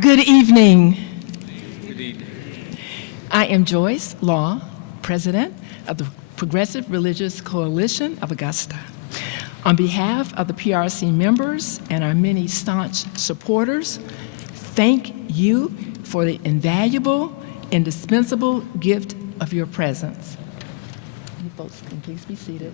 Good evening. Good evening. I am Joyce Law, President of the Progressive Religious Coalition of Augusta. On behalf of the PRC members and our many staunch supporters, thank you for the invaluable, indispensable gift of your presence. You folks can please be seated.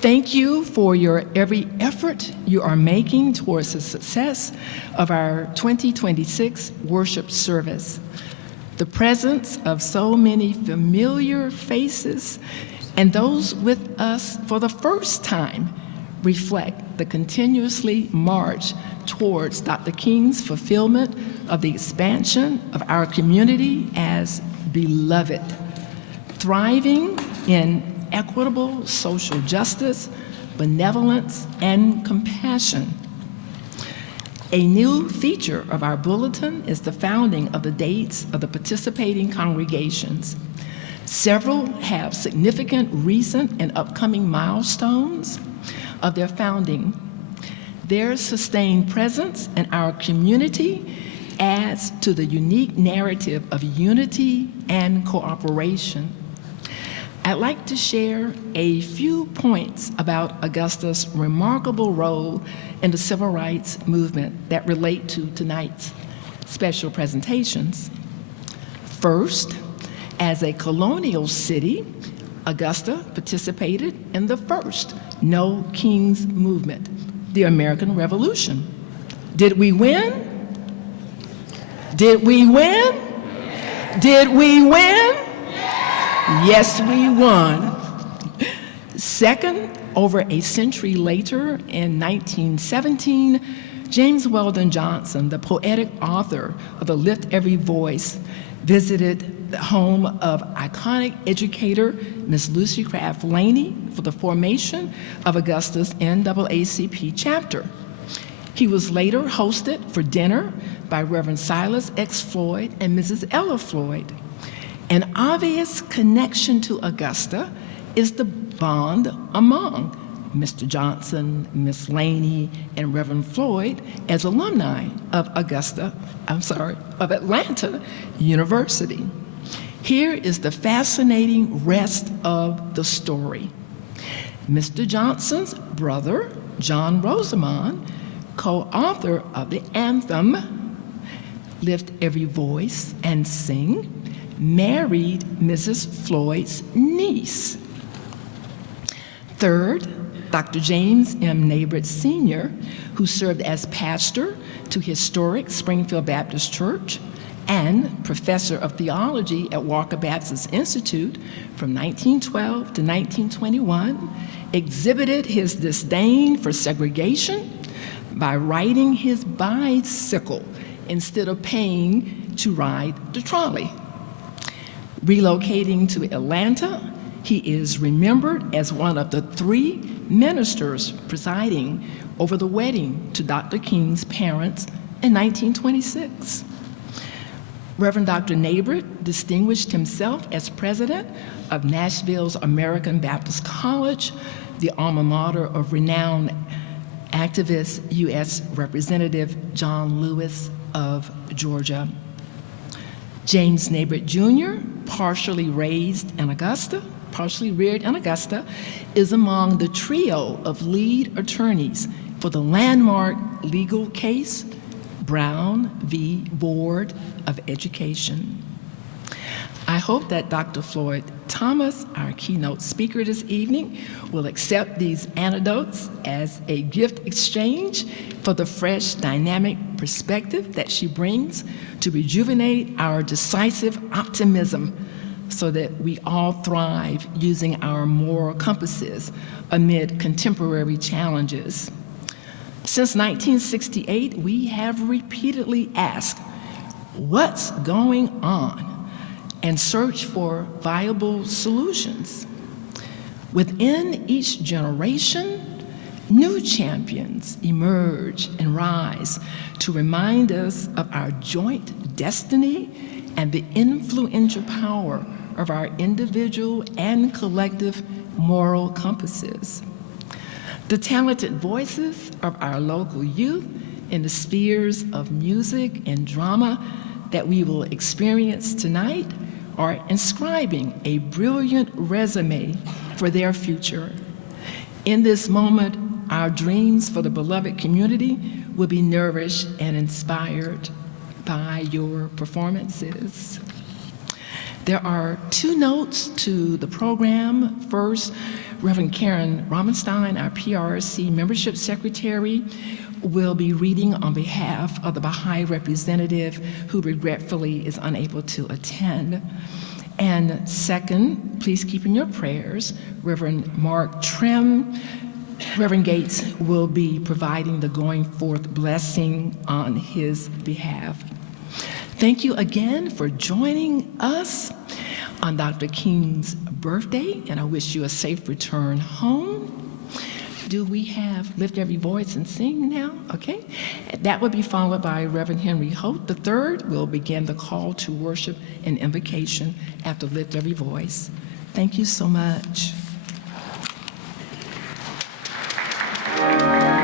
Thank you for your every effort you are making towards the success of our 2026 worship service. The presence of so many familiar faces and those with us for the first time reflect the continuously march towards Dr. King's fulfillment of the expansion of our community as beloved, thriving in equitable social justice, benevolence, and compassion. A new feature of our bulletin is the founding of the dates of the participating congregations. Several have significant recent and upcoming milestones of their founding. Their sustained presence in our community adds to the unique narrative of unity and cooperation. I'd like to share a few points about Augusta's remarkable role in the civil rights movement that relate to tonight's special presentations. First, as a colonial city, Augusta participated in the first No Kings movement, the American Revolution. Did we win? Did we win? Did we win? Yes, we won. Second, over a century later, in 1917, James Weldon Johnson, the poetic author of the Lift Every Voice, visited the home of iconic educator Miss Lucy Craft Laney for the formation of Augusta's NAACP chapter. He was later hosted for dinner by Reverend Silas X. Floyd and Mrs. Ella Floyd. An obvious connection to Augusta is the bond among Mr. Johnson, Miss Laney, and Reverend Floyd as alumni of Atlanta University. Here is the fascinating rest of the story. Mr. Johnson's brother, John Rosamond, co-author of the anthem, Lift Every Voice and Sing, married Mrs. Floyd's niece. Third, Dr. James M. Nabrit Sr., who served as pastor to historic Springfield Baptist Church and professor of theology at Walker Baptist Institute from 1912 to 1921, exhibited his disdain for segregation by riding his bicycle instead of paying to ride the trolley. Relocating to Atlanta, he is remembered as one of the 3 ministers presiding over the wedding to Dr. King's parents in 1926. Reverend Dr. Nabrit distinguished himself as president of Nashville's American Baptist College, the alma mater of renowned activist U.S. Representative John Lewis of Georgia. James Nabrit Jr., partially reared in Augusta, is among the trio of lead attorneys for the landmark legal case, Brown v. Board of Education. I hope that Dr. Floyd Thomas, our keynote speaker this evening, will accept these anecdotes as a gift exchange for the fresh, dynamic perspective that she brings to rejuvenate our decisive optimism so that we all thrive using our moral compasses amid contemporary challenges. Since 1968, we have repeatedly asked, what's going on? And search for viable solutions. Within each generation, new champions emerge and rise to remind us of our joint destiny and the influential power of our individual and collective moral compasses. The talented voices of our local youth in the spheres of music and drama that we will experience tonight are inscribing a brilliant resume for their future. In this moment, our dreams for the beloved community will be nourished and inspired by your performances. There are 2 notes to the program. First, Reverend Karen Ramenstein, our PRC Membership Secretary, will be reading on behalf of the Baha'i representative who regretfully is unable to attend. And second, please keep in your prayers Reverend Mark Trim. Reverend Gates will be providing the going forth blessing on his behalf. Thank you again for joining us on Dr. King's birthday, and I wish you a safe return home. Do we have Lift Every Voice and Sing now? Okay. That will be followed by Reverend Henry Holt III will begin the call to worship and invocation after Lift Every Voice. Thank you so much. Thank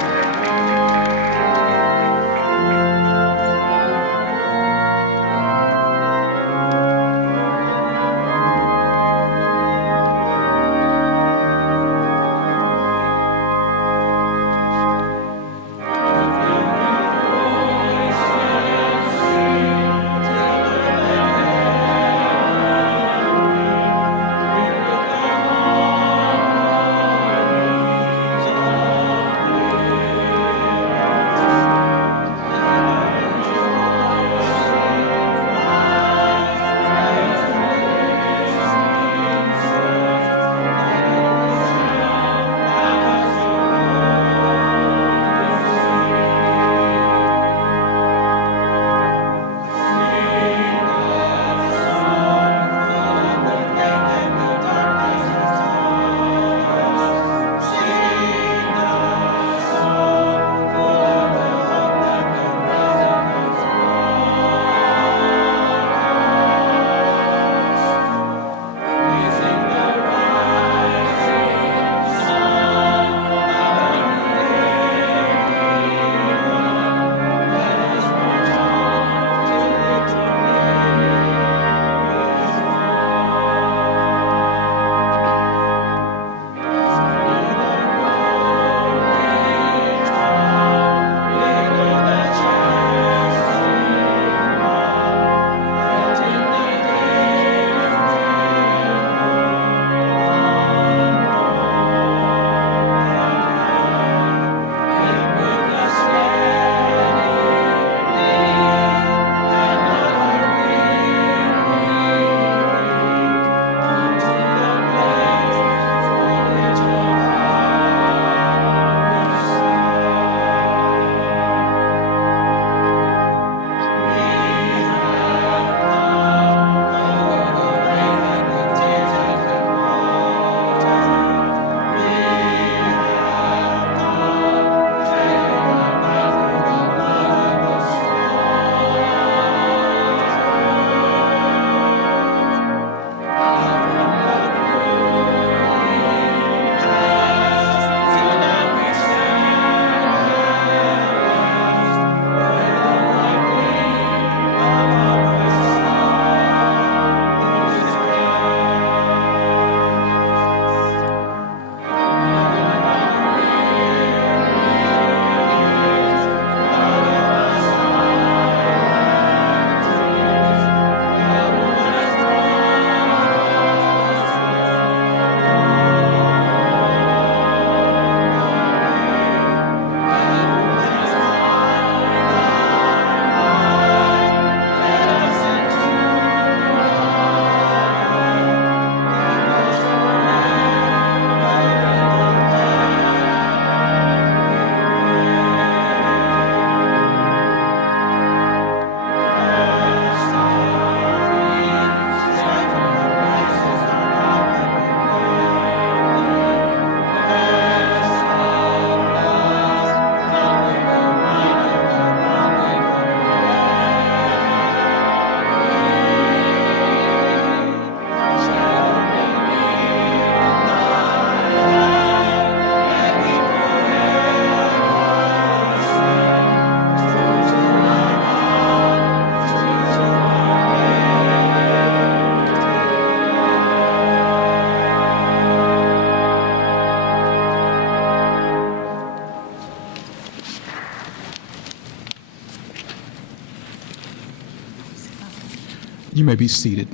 You may be seated.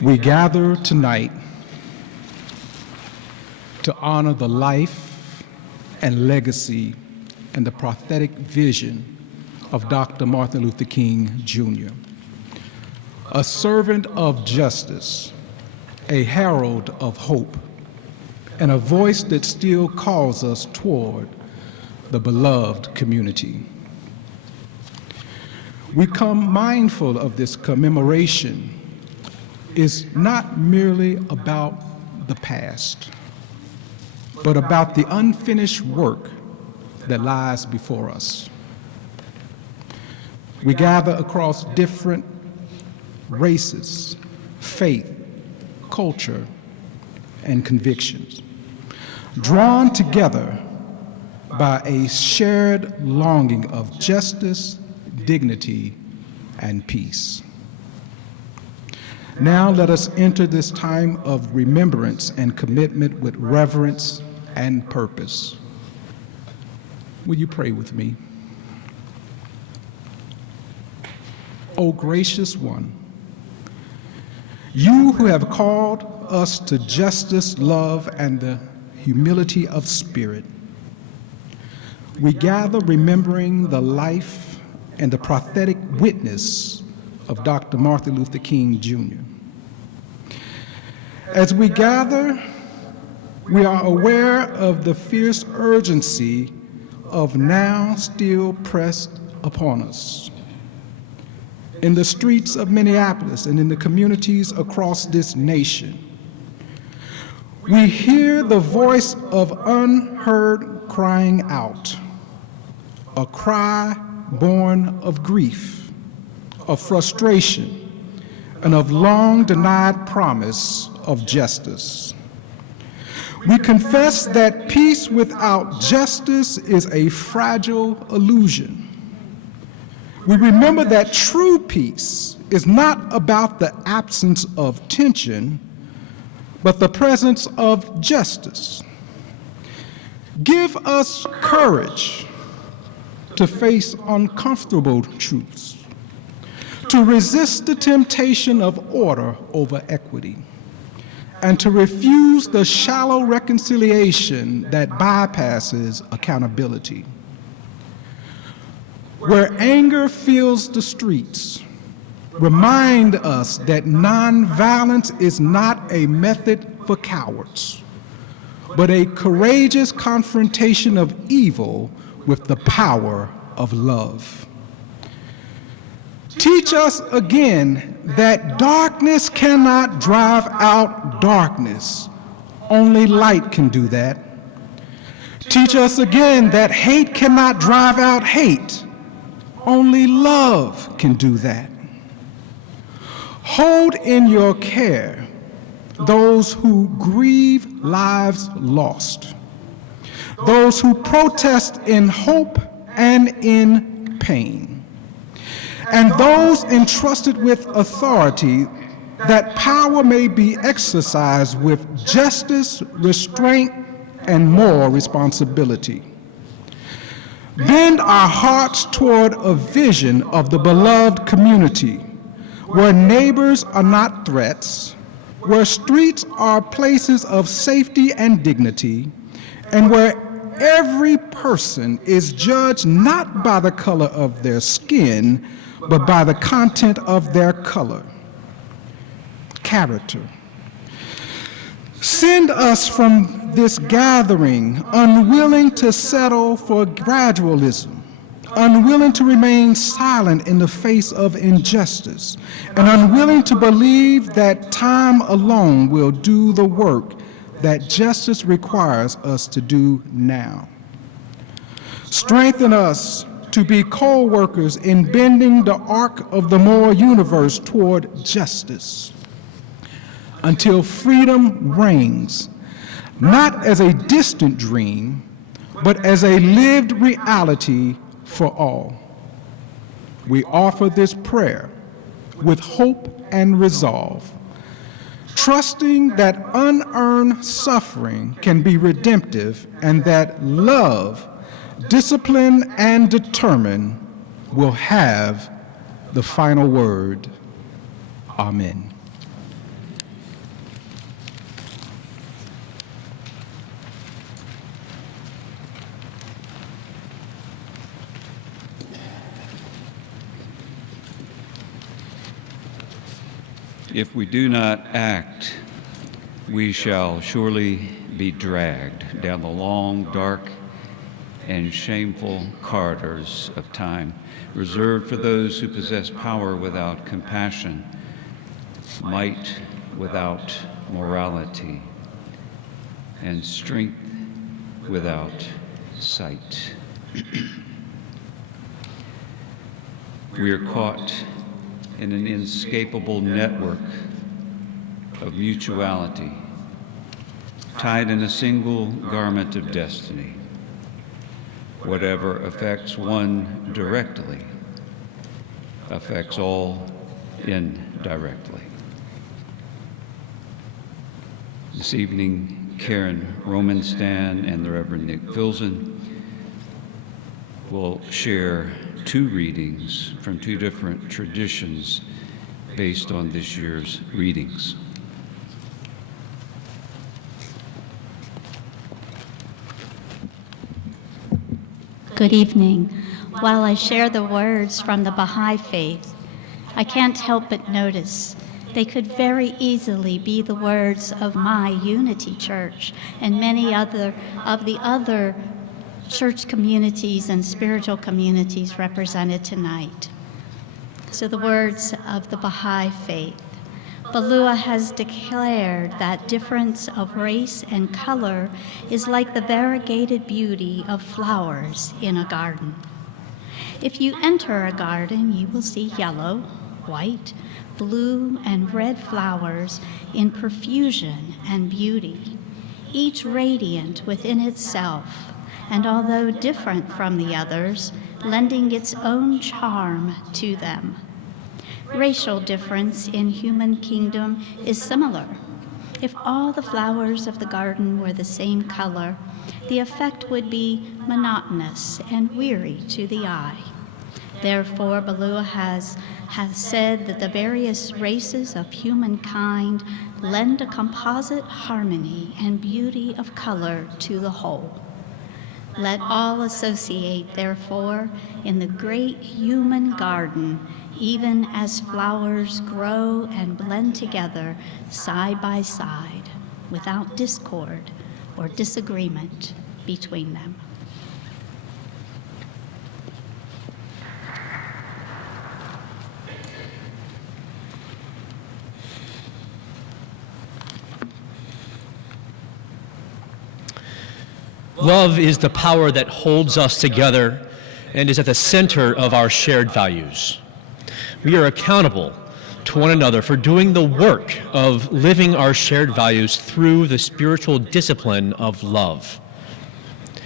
We gather tonight to honor the life and legacy and the prophetic vision of Dr. Martin Luther King, Jr., a servant of justice, a herald of hope, and a voice that still calls us toward the beloved community. We come mindful of this commemoration is not merely about the past, but about the unfinished work that lies before us. We gather across different races, faith, culture, and convictions, drawn together by a shared longing of justice, dignity, and peace. Now let us enter this time of remembrance and commitment with reverence and purpose. Will you pray with me? O gracious one, you who have called us to justice, love, and the humility of spirit, we gather remembering the life and the prophetic witness of Dr. Martin Luther King, Jr. As we gather, we are aware of the fierce urgency of now still pressed upon us. In the streets of Minneapolis and in the communities across this nation, we hear the voice of unheard crying out, a cry born of grief, of frustration, and of long denied promise of justice. We confess that peace without justice is a fragile illusion. We remember that true peace is not about the absence of tension, but the presence of justice. Give us courage to face uncomfortable truths, to resist the temptation of order over equity, and to refuse the shallow reconciliation that bypasses accountability. Where anger fills the streets, remind us that nonviolence is not a method for cowards, but a courageous confrontation of evil with the power of love. Teach us again that darkness cannot drive out darkness. Only light can do that. Teach us again that hate cannot drive out hate. Only love can do that. Hold in your care those who grieve lives lost, those who protest in hope and in pain, and those entrusted with authority, that power may be exercised with justice, restraint, and moral responsibility. Bend our hearts toward a vision of the beloved community, where neighbors are not threats, where streets are places of safety and dignity, and where every person is judged not by the color of their skin, but by the content of their color, character. Send us from this gathering unwilling to settle for gradualism, unwilling to remain silent in the face of injustice, and unwilling to believe that time alone will do the work that justice requires us to do now. Strengthen us to be co-workers in bending the arc of the moral universe toward justice, until freedom reigns, not as a distant dream, but as a lived reality for all. We offer this prayer with hope and resolve, trusting that unearned suffering can be redemptive and that love, disciplined and determined, will have the final word. Amen. If we do not act, we shall surely be dragged down the long, dark, and shameful corridors of time, reserved for those who possess power without compassion, might without morality, and strength without sight. We are caught in an inescapable network of mutuality, tied in a single garment of destiny. Whatever affects one directly affects all indirectly. This evening, Karen Romenstan and the Reverend Nick Filzen will share two readings from two different traditions based on this year's readings. Good evening. While I share the words from the Baha'i faith, I can't help but notice they could very easily be the words of my Unity Church and many other church communities and spiritual communities represented tonight. So the words of the Baha'i faith. Balua has declared that difference of race and color is like the variegated beauty of flowers in a garden. If you enter a garden, you will see yellow, white, blue, and red flowers in profusion and beauty, each radiant within itself, and although different from the others, lending its own charm to them. Racial difference in human kingdom is similar. If all the flowers of the garden were the same color, the effect would be monotonous and weary to the eye. Therefore, Balua has said that the various races of humankind lend a composite harmony and beauty of color to the whole. Let all associate, therefore, in the great human garden, even as flowers grow and blend together side by side, without discord or disagreement between them. Love is the power that holds us together and is at the center of our shared values. We are accountable to one another for doing the work of living our shared values through the spiritual discipline of love.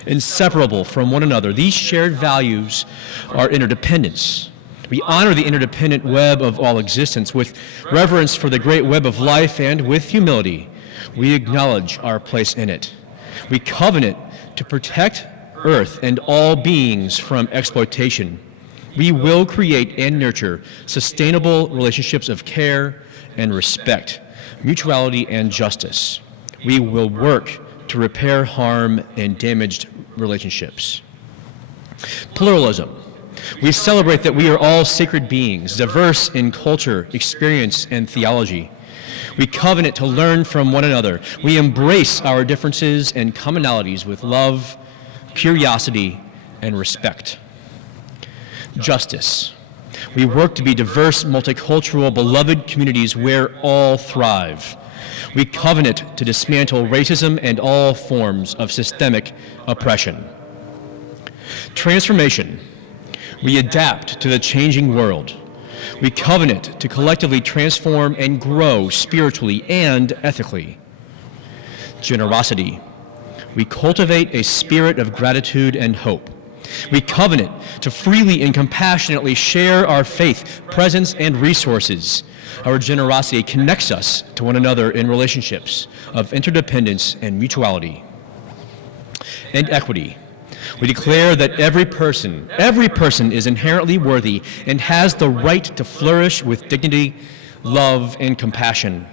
Inseparable from one another, these shared values are interdependence. We honor the interdependent web of all existence with reverence for the great web of life, and with humility, we acknowledge our place in it. We covenant to protect Earth and all beings from exploitation. We will create and nurture sustainable relationships of care and respect, mutuality and justice. We will work to repair harm and damaged relationships. Pluralism. We celebrate that we are all sacred beings, diverse in culture, experience, and theology. We covenant to learn from one another. We embrace our differences and commonalities with love, curiosity, and respect. Justice. We work to be diverse, multicultural, beloved communities where all thrive. We covenant to dismantle racism and all forms of systemic oppression. Transformation. We adapt to the changing world. We covenant to collectively transform and grow spiritually and ethically. Generosity. We cultivate a spirit of gratitude and hope. We covenant to freely and compassionately share our faith, presence, and resources. Our generosity connects us to one another in relationships of interdependence and mutuality. And equity. We declare that every person is inherently worthy and has the right to flourish with dignity, love, and compassion.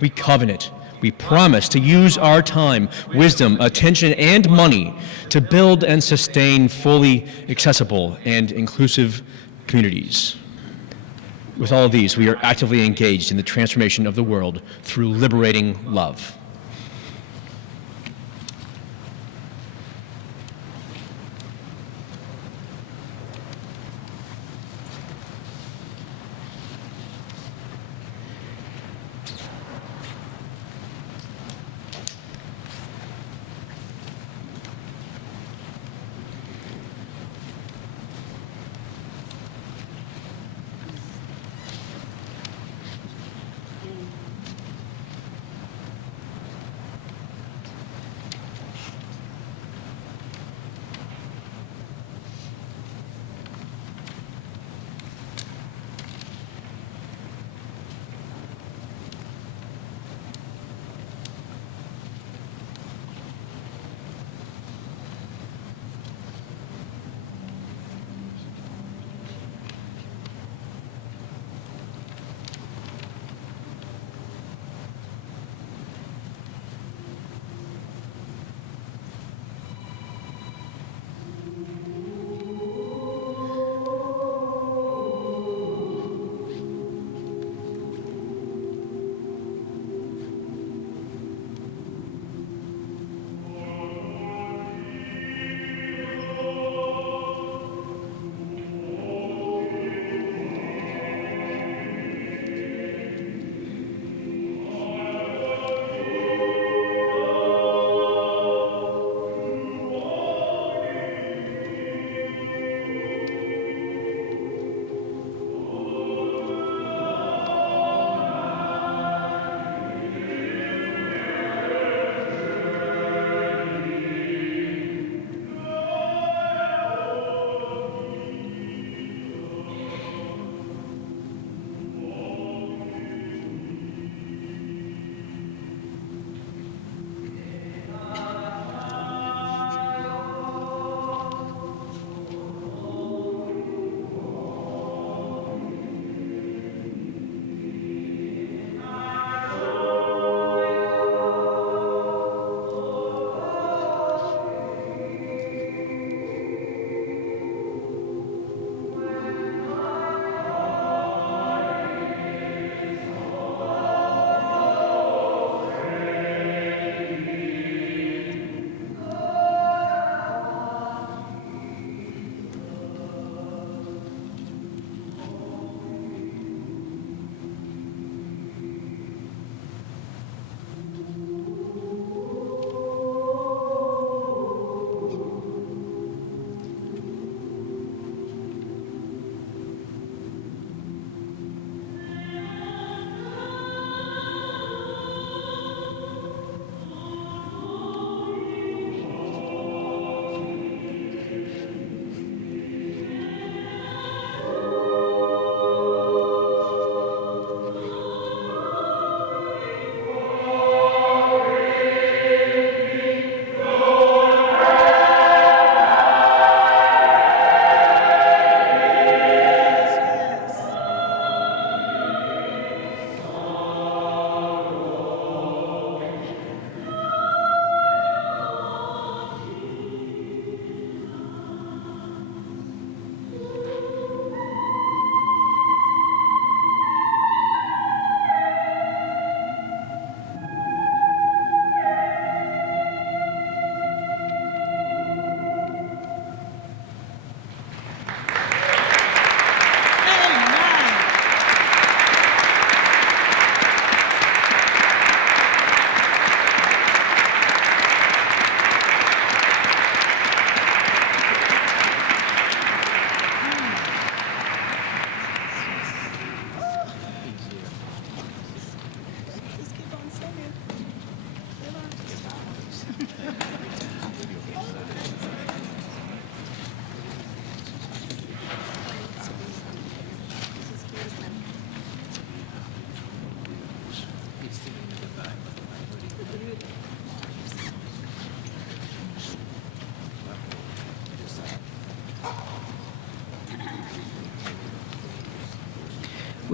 We covenant, we promise to use our time, wisdom, attention, and money to build and sustain fully accessible and inclusive communities. With all of these, we are actively engaged in the transformation of the world through liberating love.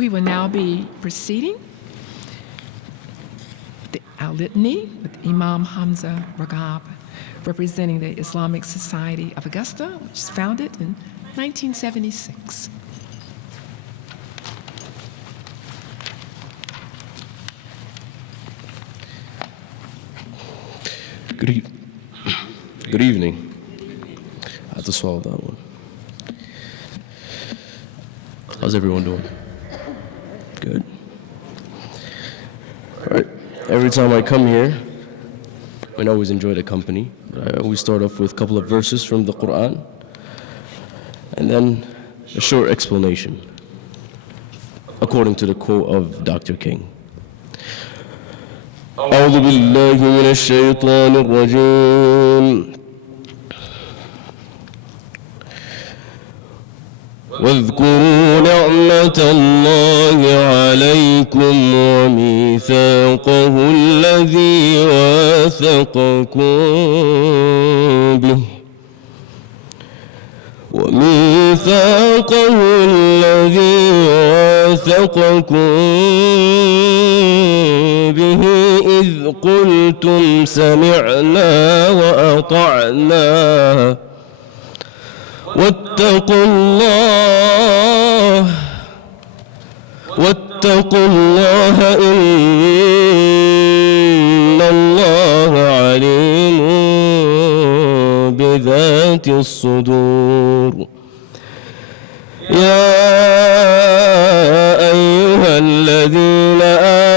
We will now be proceeding our litany with Imam Hamza Ragab, representing the Islamic Society of Augusta, which was founded in 1976. Good evening. I had to swallow that one. How's everyone doing? Good. All right. Every time I come here, I always enjoy the company. I always start off with a couple of verses from the Quran, and then a short explanation, according to the quote of Dr. King. أعوذ بالله من الشيطان الرجيم واذكروا نعمة الله عليكم وميثاقه الذي واثقكم به إذ قلتم سمعنا وأطعنا واتقوا الله إن الله عليم بذات الصدور يا أيها الذين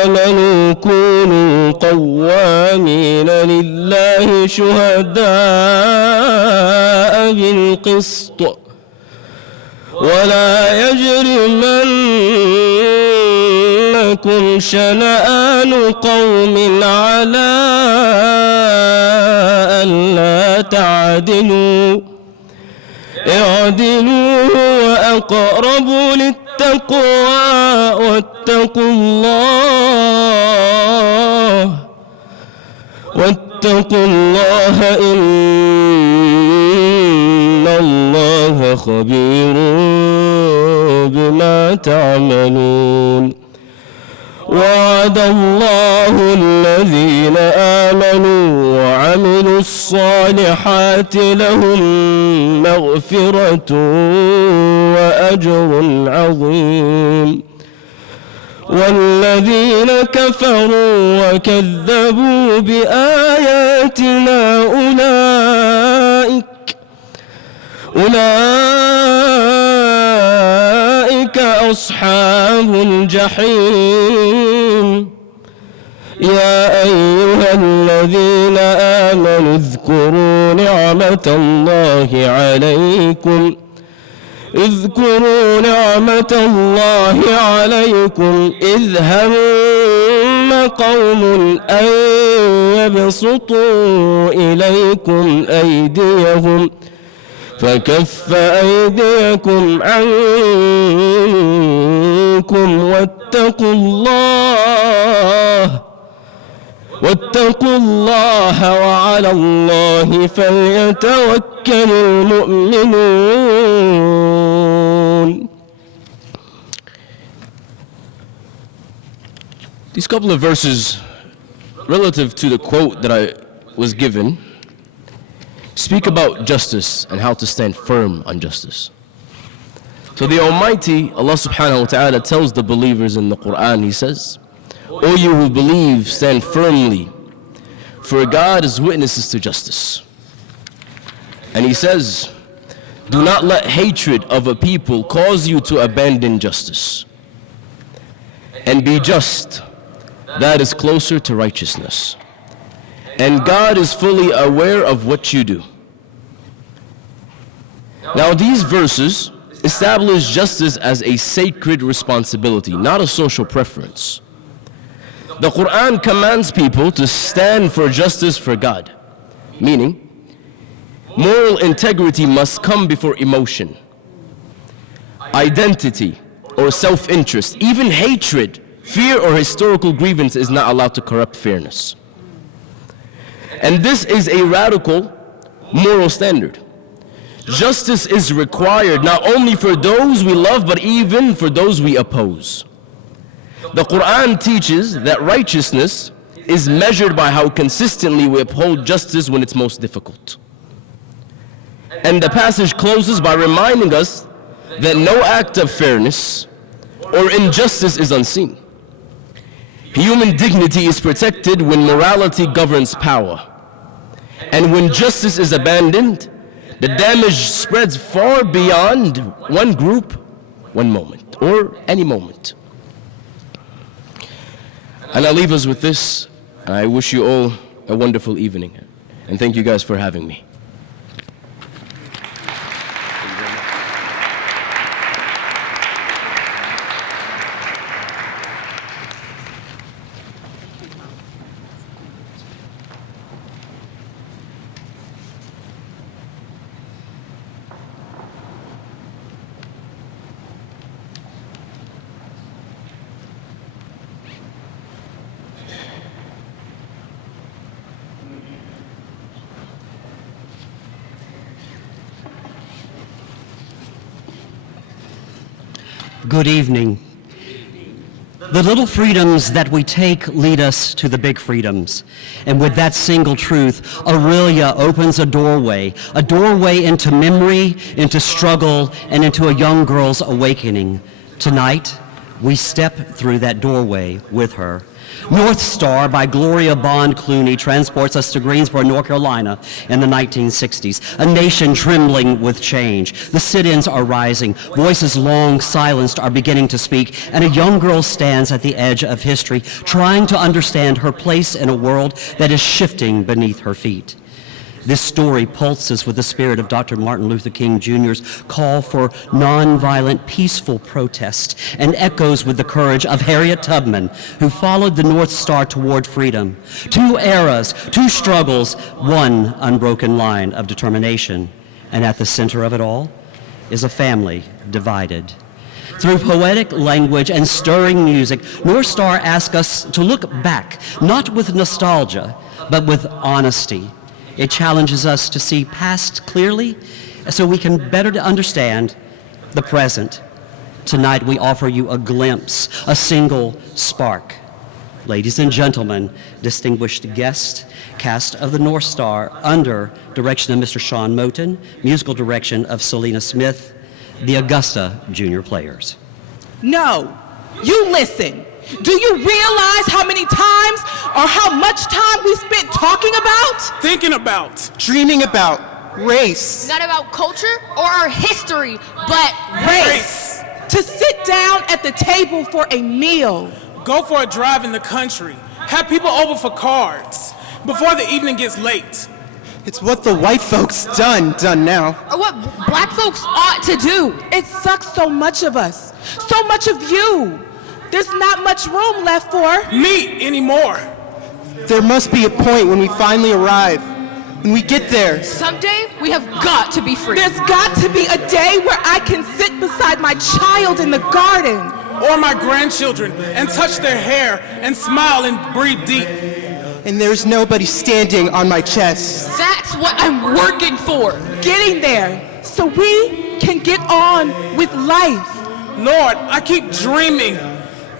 آمنوا كونوا قوامين لله شهداء بالقسط ولا يجرمنكم شنآن قوم على ألا تعدلوا اعدلوا وأقرب للتقوى واتقوا الله إن الله خبير بما تعملون وعد الله الذين آمنوا وعملوا الصالحات لهم مغفرة وأجر عظيم والذين كفروا وكذبوا بآياتنا أولئك أصحاب الجحيم يا أيها الذين آمنوا اذكروا نعمة الله عليكم إذ هم قوم أن يبسطوا إليكم أيديهم فكف أيديكم عنكم واتقوا الله وعلى الله فليتوكل المؤمنون. These couple of verses relative to the quote that I was given speak about justice and how to stand firm on justice. So the Almighty, Allah subhanahu wa ta'ala, tells the believers in the Quran, He says, O you who believe, stand firmly, for God is witnesses to justice. And He says, do not let hatred of a people cause you to abandon justice. And be just, that is closer to righteousness. And God is fully aware of what you do. Now these verses establish justice as a sacred responsibility, not a social preference. The Quran commands people to stand for justice for God, meaning moral integrity must come before emotion, identity, or self-interest. Even hatred, fear, or historical grievance is not allowed to corrupt fairness. And this is a radical moral standard. Justice is required not only for those we love, but even for those we oppose. The Quran teaches that righteousness is measured by how consistently we uphold justice when it's most difficult. And the passage closes by reminding us that no act of fairness or injustice is unseen. Human dignity is protected when morality governs power. And when justice is abandoned, the damage spreads far beyond one group, one moment, or any moment. And I leave us with this. I wish you all a wonderful evening. And thank you guys for having me. Good evening. The little freedoms that we take lead us to the big freedoms. And with that single truth, Aurelia opens a doorway into memory, into struggle, and into a young girl's awakening. Tonight, we step through that doorway with her. North Star by Gloria Bond Clooney transports us to Greensboro, North Carolina in the 1960s, a nation trembling with change. The sit-ins are rising, voices long silenced are beginning to speak, and a young girl stands at the edge of history, trying to understand her place in a world that is shifting beneath her feet. This story pulses with the spirit of Dr. Martin Luther King Jr.'s call for nonviolent, peaceful protest, and echoes with the courage of Harriet Tubman, who followed the North Star toward freedom. Two eras, two struggles, one unbroken line of determination. And at the center of it all is a family divided. Through poetic language and stirring music, North Star asks us to look back, not with nostalgia, but with honesty. It challenges us to see past clearly so we can better understand the present. Tonight we offer you a glimpse, a single spark. Ladies and gentlemen, distinguished guests, cast of the North Star under direction of Mr. Sean Moten, musical direction of Selena Smith, the Augusta Junior Players. No, you listen. Do you realize how many times or how much time we spent talking about? Thinking about. Dreaming about race. Not about culture or our history, but Race. To sit down at the table for a meal. Go for a drive in the country. Have people over for cards before the evening gets late. It's what the white folks done now. or what black folks ought to do. It sucks so much of us, so much of you. There's not much room left for Me anymore. There must be a point when we finally arrive. When we get there. Someday, we have got to be free. There's got to be a day where I can sit beside my child in the garden. Or my grandchildren and touch their hair and smile and breathe deep. And there's nobody standing on my chest. That's what I'm working for. Getting there so we can get on with life. Lord, I keep dreaming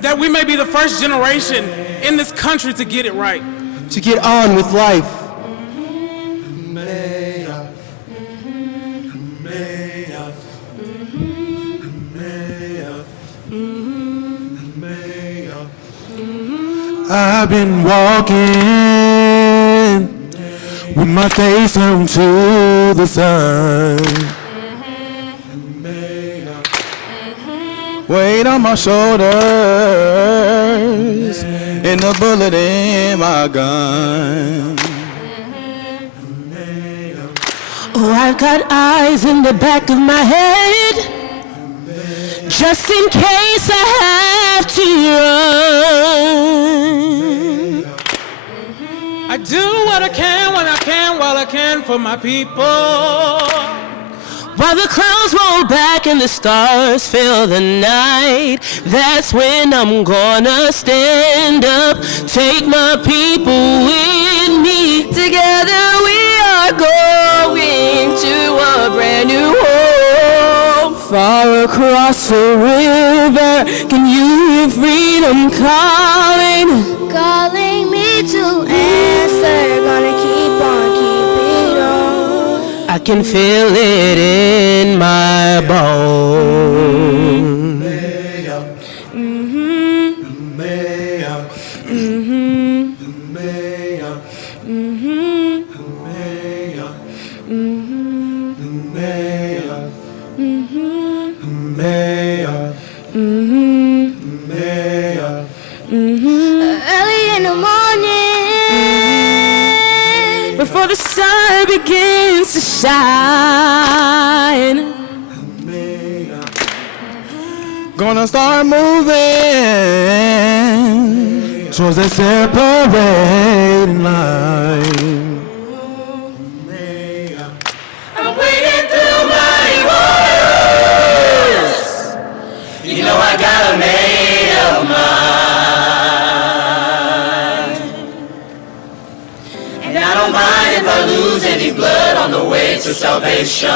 that we may be the first generation in this country to get it right. To get on with life. I've been walking with my face turned to the sun. Weight on my shoulders and a bullet in my gun. Oh, I've got eyes in the back of my head, just in case I have to run. I do what I can when I can while I can for my people. While the clouds roll back and the stars fill the night, that's when I'm gonna stand up, take my people with me. Together we are going to a brand new home Far across the river, can you hear freedom calling? Calling me to answer, gonna keep on keeping on. I can feel it in my bones. Early in the morning, Before the sun begins to shine, Gonna start moving towards the separating line. I'm wading through muddy waters. You know I got a made of mine. And I don't mind if I lose any blood on the way to salvation.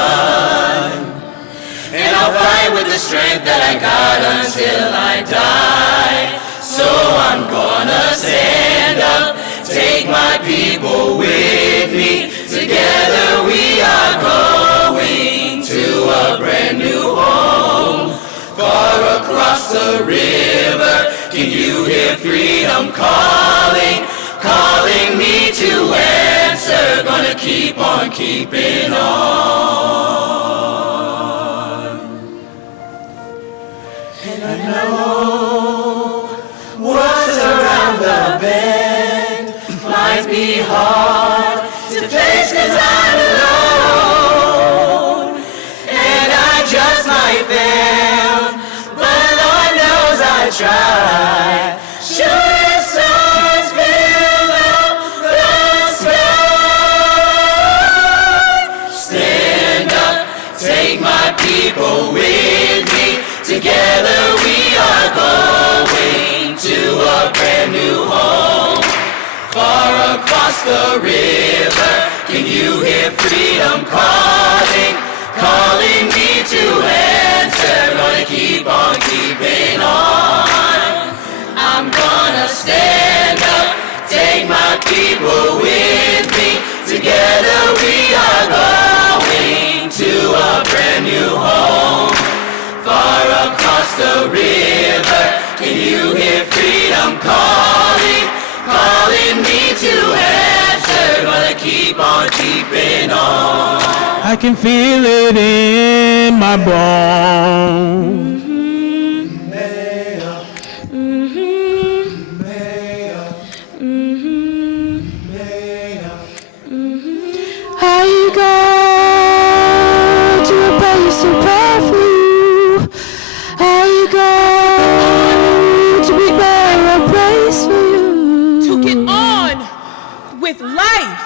And I'll fight with the strength that I got until I die. So I'm gonna stand up, take my people with me. Together we are going to a brand new home. Far across the river, can you hear freedom calling? Calling me to answer, gonna keep on keeping on. And I know what's around the bend might be hard to face 'cause I'm alone. And I just might fail, but Lord knows I tried. Shooting stars fill up the sky. Stand up, take my people with me. Together we are going to a brand new home. Far across the river, can you hear freedom calling? Calling me to answer, gonna keep on keeping on. I'm gonna stand up, take my people with me. Together we are going to a brand new home. Far across the river, can you hear freedom calling? Calling me to answer, gonna keep on keeping on. I can feel it in my bones. I go to a place of prayer for you. I go to prepare a place for you. To get on with life.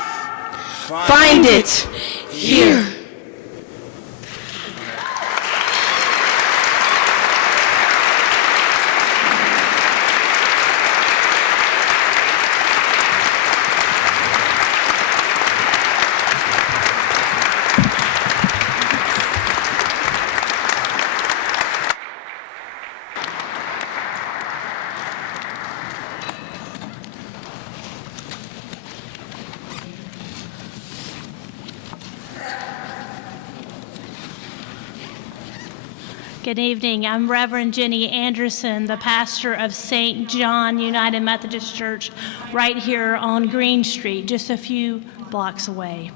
Find it here. Good evening. I'm Reverend Jenny Anderson, the pastor of St. John United Methodist Church right here on Green Street, just a few blocks away.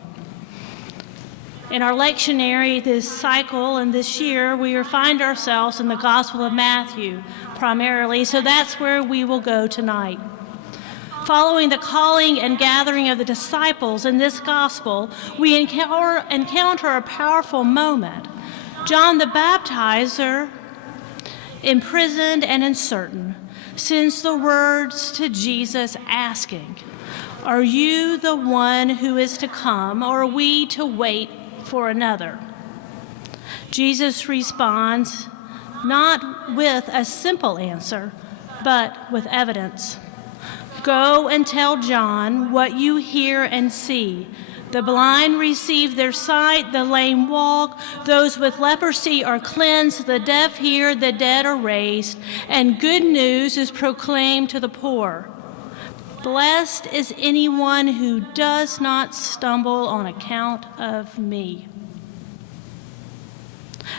In our lectionary this cycle and this year, we find ourselves in the Gospel of Matthew primarily, so that's where we will go tonight. Following the calling and gathering of the disciples in this gospel, we encounter a powerful moment. John the Baptizer, imprisoned and uncertain, sends the words to Jesus asking, "Are you the one who is to come, or are we to wait for another?" Jesus responds not with a simple answer, but with evidence. "Go and tell John what you hear and see. The blind receive their sight, the lame walk, those with leprosy are cleansed, the deaf hear, the dead are raised, and good news is proclaimed to the poor. Blessed is anyone who does not stumble on account of me.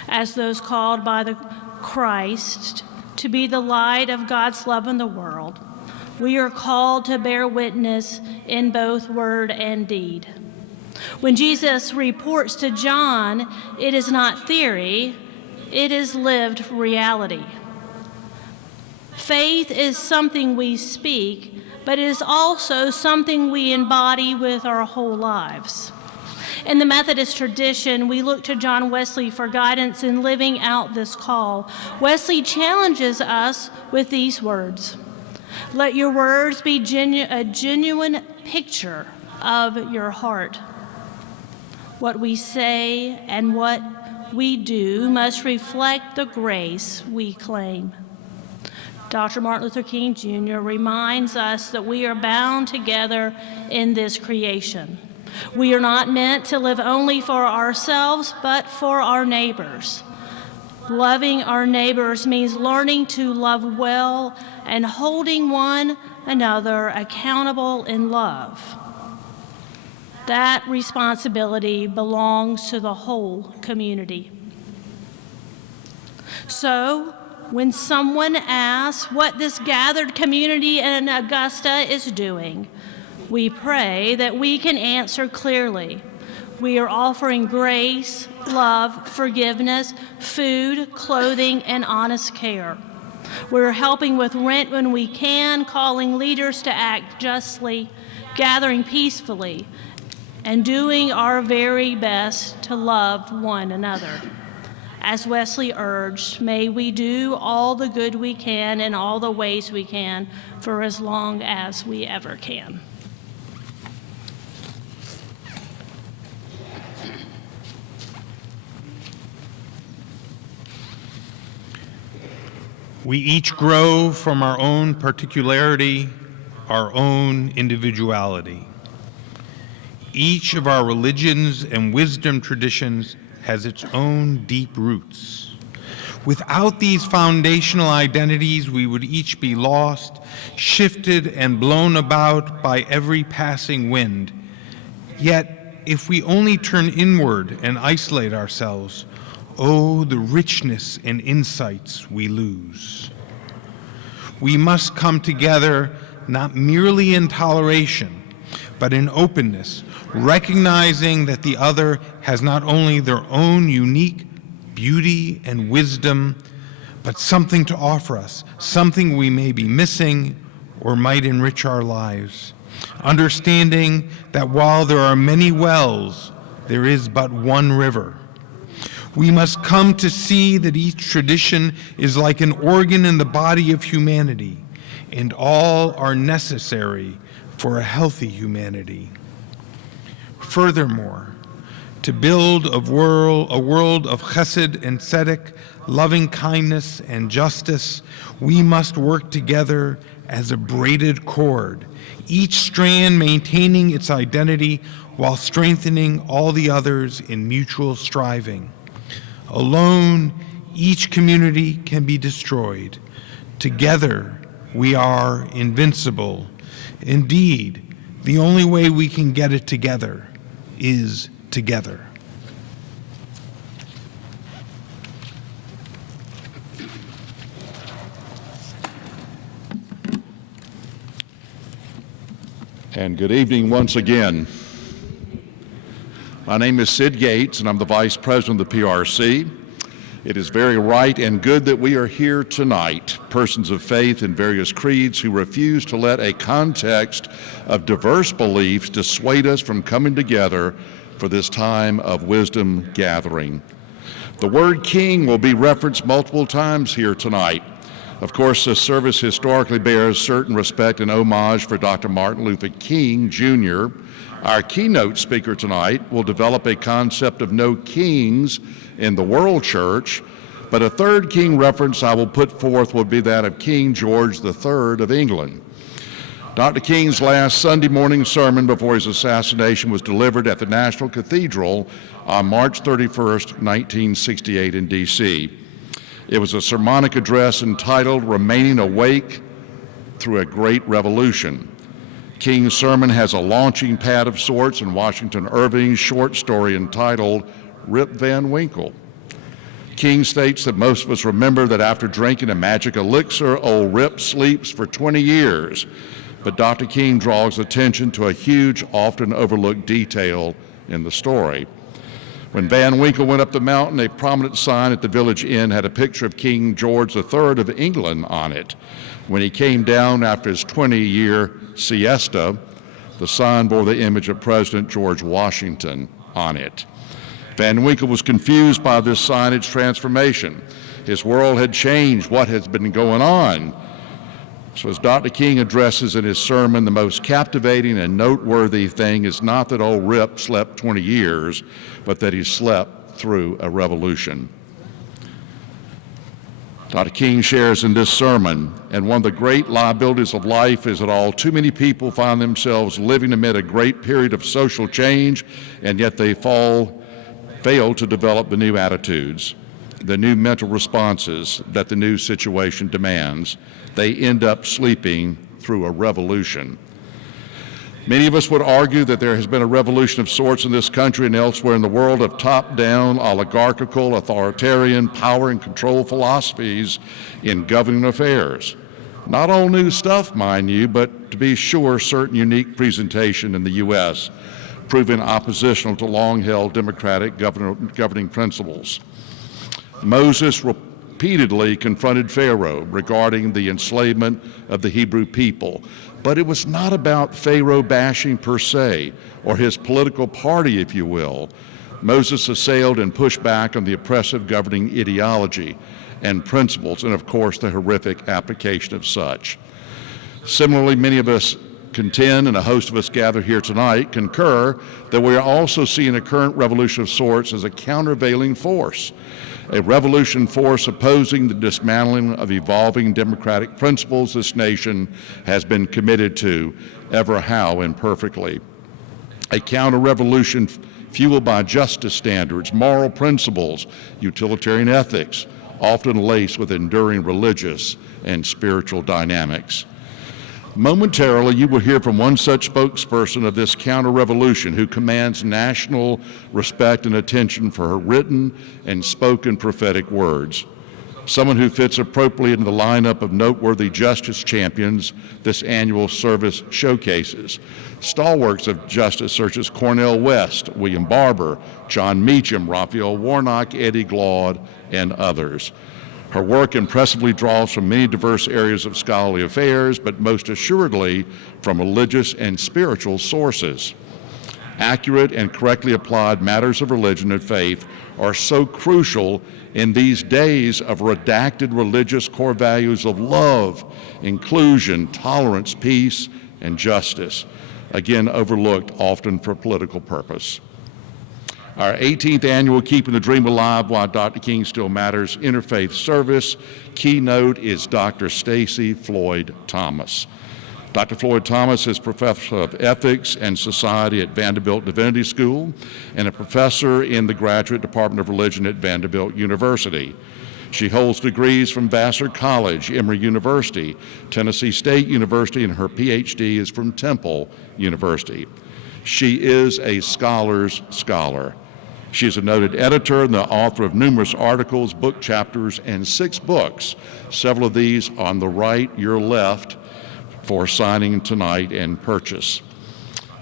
As those called by the Christ to be the light of God's love in the world, we are called to bear witness in both word and deed. When Jesus reports to John, it is not theory, it is lived reality. Faith is something we speak, but it is also something we embody with our whole lives. In the Methodist tradition, we look to John Wesley for guidance in living out this call. Wesley challenges us with these words: let your words be a genuine picture of your heart. What we say and what we do must reflect the grace we claim. Dr. Martin Luther King Jr. reminds us that we are bound together in this creation. We are not meant to live only for ourselves, but for our neighbors. Loving our neighbors means learning to love well and holding one another accountable in love. That responsibility belongs to the whole community. So, when someone asks what this gathered community in Augusta is doing, we pray that we can answer clearly. We are offering grace, love, forgiveness, food, clothing, and honest care. We're helping with rent when we can, calling leaders to act justly, gathering peacefully, and doing our very best to love one another. As Wesley urged, may we do all the good we can in all the ways we can for as long as we ever can. We each grow from our own particularity, our own individuality. Each of our religions and wisdom traditions has its own deep roots. Without these foundational identities, we would each be lost, shifted, and blown about by every passing wind. Yet, if we only turn inward and isolate ourselves, oh, the richness and insights we lose. We must come together not merely in toleration, but in openness, recognizing that the other has not only their own unique beauty and wisdom, but something to offer us, something we may be missing or might enrich our lives. Understanding that while there are many wells, there is but one river. We must come to see that each tradition is like an organ in the body of humanity, and all are necessary for a healthy humanity. Furthermore, to build a world of chesed and tzedek, loving kindness and justice, we must work together as a braided cord, each strand maintaining its identity while strengthening all the others in mutual striving. Alone, each community can be destroyed. Together, we are invincible. Indeed, the only way we can get it together is together. And good evening once again. My name is Sid Gates, and I'm the Vice President of the PRC. It is very right and good that we are here tonight, persons of faith in various creeds who refuse to let a context of diverse beliefs dissuade us from coming together for this time of wisdom gathering. The word king will be referenced multiple times here tonight. Of course, this service historically bears certain respect and homage for Dr. Martin Luther King, Jr. Our keynote speaker tonight will develop a concept of no kings in the world church, but a third king reference I will put forth will be that of King George III of England. Dr. King's last Sunday morning sermon before his assassination was delivered at the National Cathedral on March 31st, 1968 in D.C. It was a sermonic address entitled Remaining Awake Through a Great Revolution. King's sermon has a launching pad of sorts in Washington Irving's short story entitled Rip Van Winkle. King states that most of us remember that after drinking a magic elixir, old Rip sleeps for 20 years. But Dr. King draws attention to a huge, often overlooked detail in the story. When Van Winkle went up the mountain, a prominent sign at the village inn had a picture of King George III of England on it. When he came down after his 20-year siesta, the sign bore the image of President George Washington on it. Van Winkle was confused by this signage transformation. His world had changed. What has been going on? So as Dr. King addresses in his sermon, the most captivating and noteworthy thing is not that old Rip slept 20 years, but that he slept through a revolution. Dr. King shares in this sermon, and one of the great liabilities of life is that all too many people find themselves living amid a great period of social change, and yet they fail to develop the new attitudes, the new mental responses that the new situation demands. They end up sleeping through a revolution. Many of us would argue that there has been a revolution of sorts in this country and elsewhere in the world of top-down, oligarchical, authoritarian, power and control philosophies in governing affairs. Not all new stuff, mind you, but to be sure, certain unique presentation in the U.S., proving oppositional to long-held democratic governing principles. Moses repeatedly confronted Pharaoh regarding the enslavement of the Hebrew people, but it was not about Pharaoh bashing per se, or his political party, if you will. Moses assailed and pushed back on the oppressive governing ideology and principles, and of course the horrific application of such. Similarly, many of us contend, and a host of us gathered here tonight concur, that we are also seeing a current revolution of sorts as a countervailing force, a revolution force opposing the dismantling of evolving democratic principles this nation has been committed to, ever how imperfectly. A counter-revolution fueled by justice standards, moral principles, utilitarian ethics, often laced with enduring religious and spiritual dynamics. Momentarily, you will hear from one such spokesperson of this counter-revolution who commands national respect and attention for her written and spoken prophetic words. Someone who fits appropriately into the lineup of noteworthy justice champions this annual service showcases. Stalwarts of justice such as Cornel West, William Barber, John Meacham, Raphael Warnock, Eddie Glaude, and others. Her work impressively draws from many diverse areas of scholarly affairs, but most assuredly from religious and spiritual sources. Accurate and correctly applied matters of religion and faith are so crucial in these days of redacted religious core values of love, inclusion, tolerance, peace, and justice, again overlooked often for political purpose. Our 18th annual Keeping the Dream Alive While Dr. King Still Matters interfaith service keynote is Dr. Stacy Floyd Thomas. Dr. Floyd Thomas is professor of ethics and society at Vanderbilt Divinity School and a professor in the Graduate Department of Religion at Vanderbilt University. She holds degrees from Vassar College, Emory University, Tennessee State University, and her PhD is from Temple University. She is a scholar's scholar. She is a noted editor and the author of numerous articles, book chapters, and 6 books. Several of these on the right, your left, for signing tonight and purchase.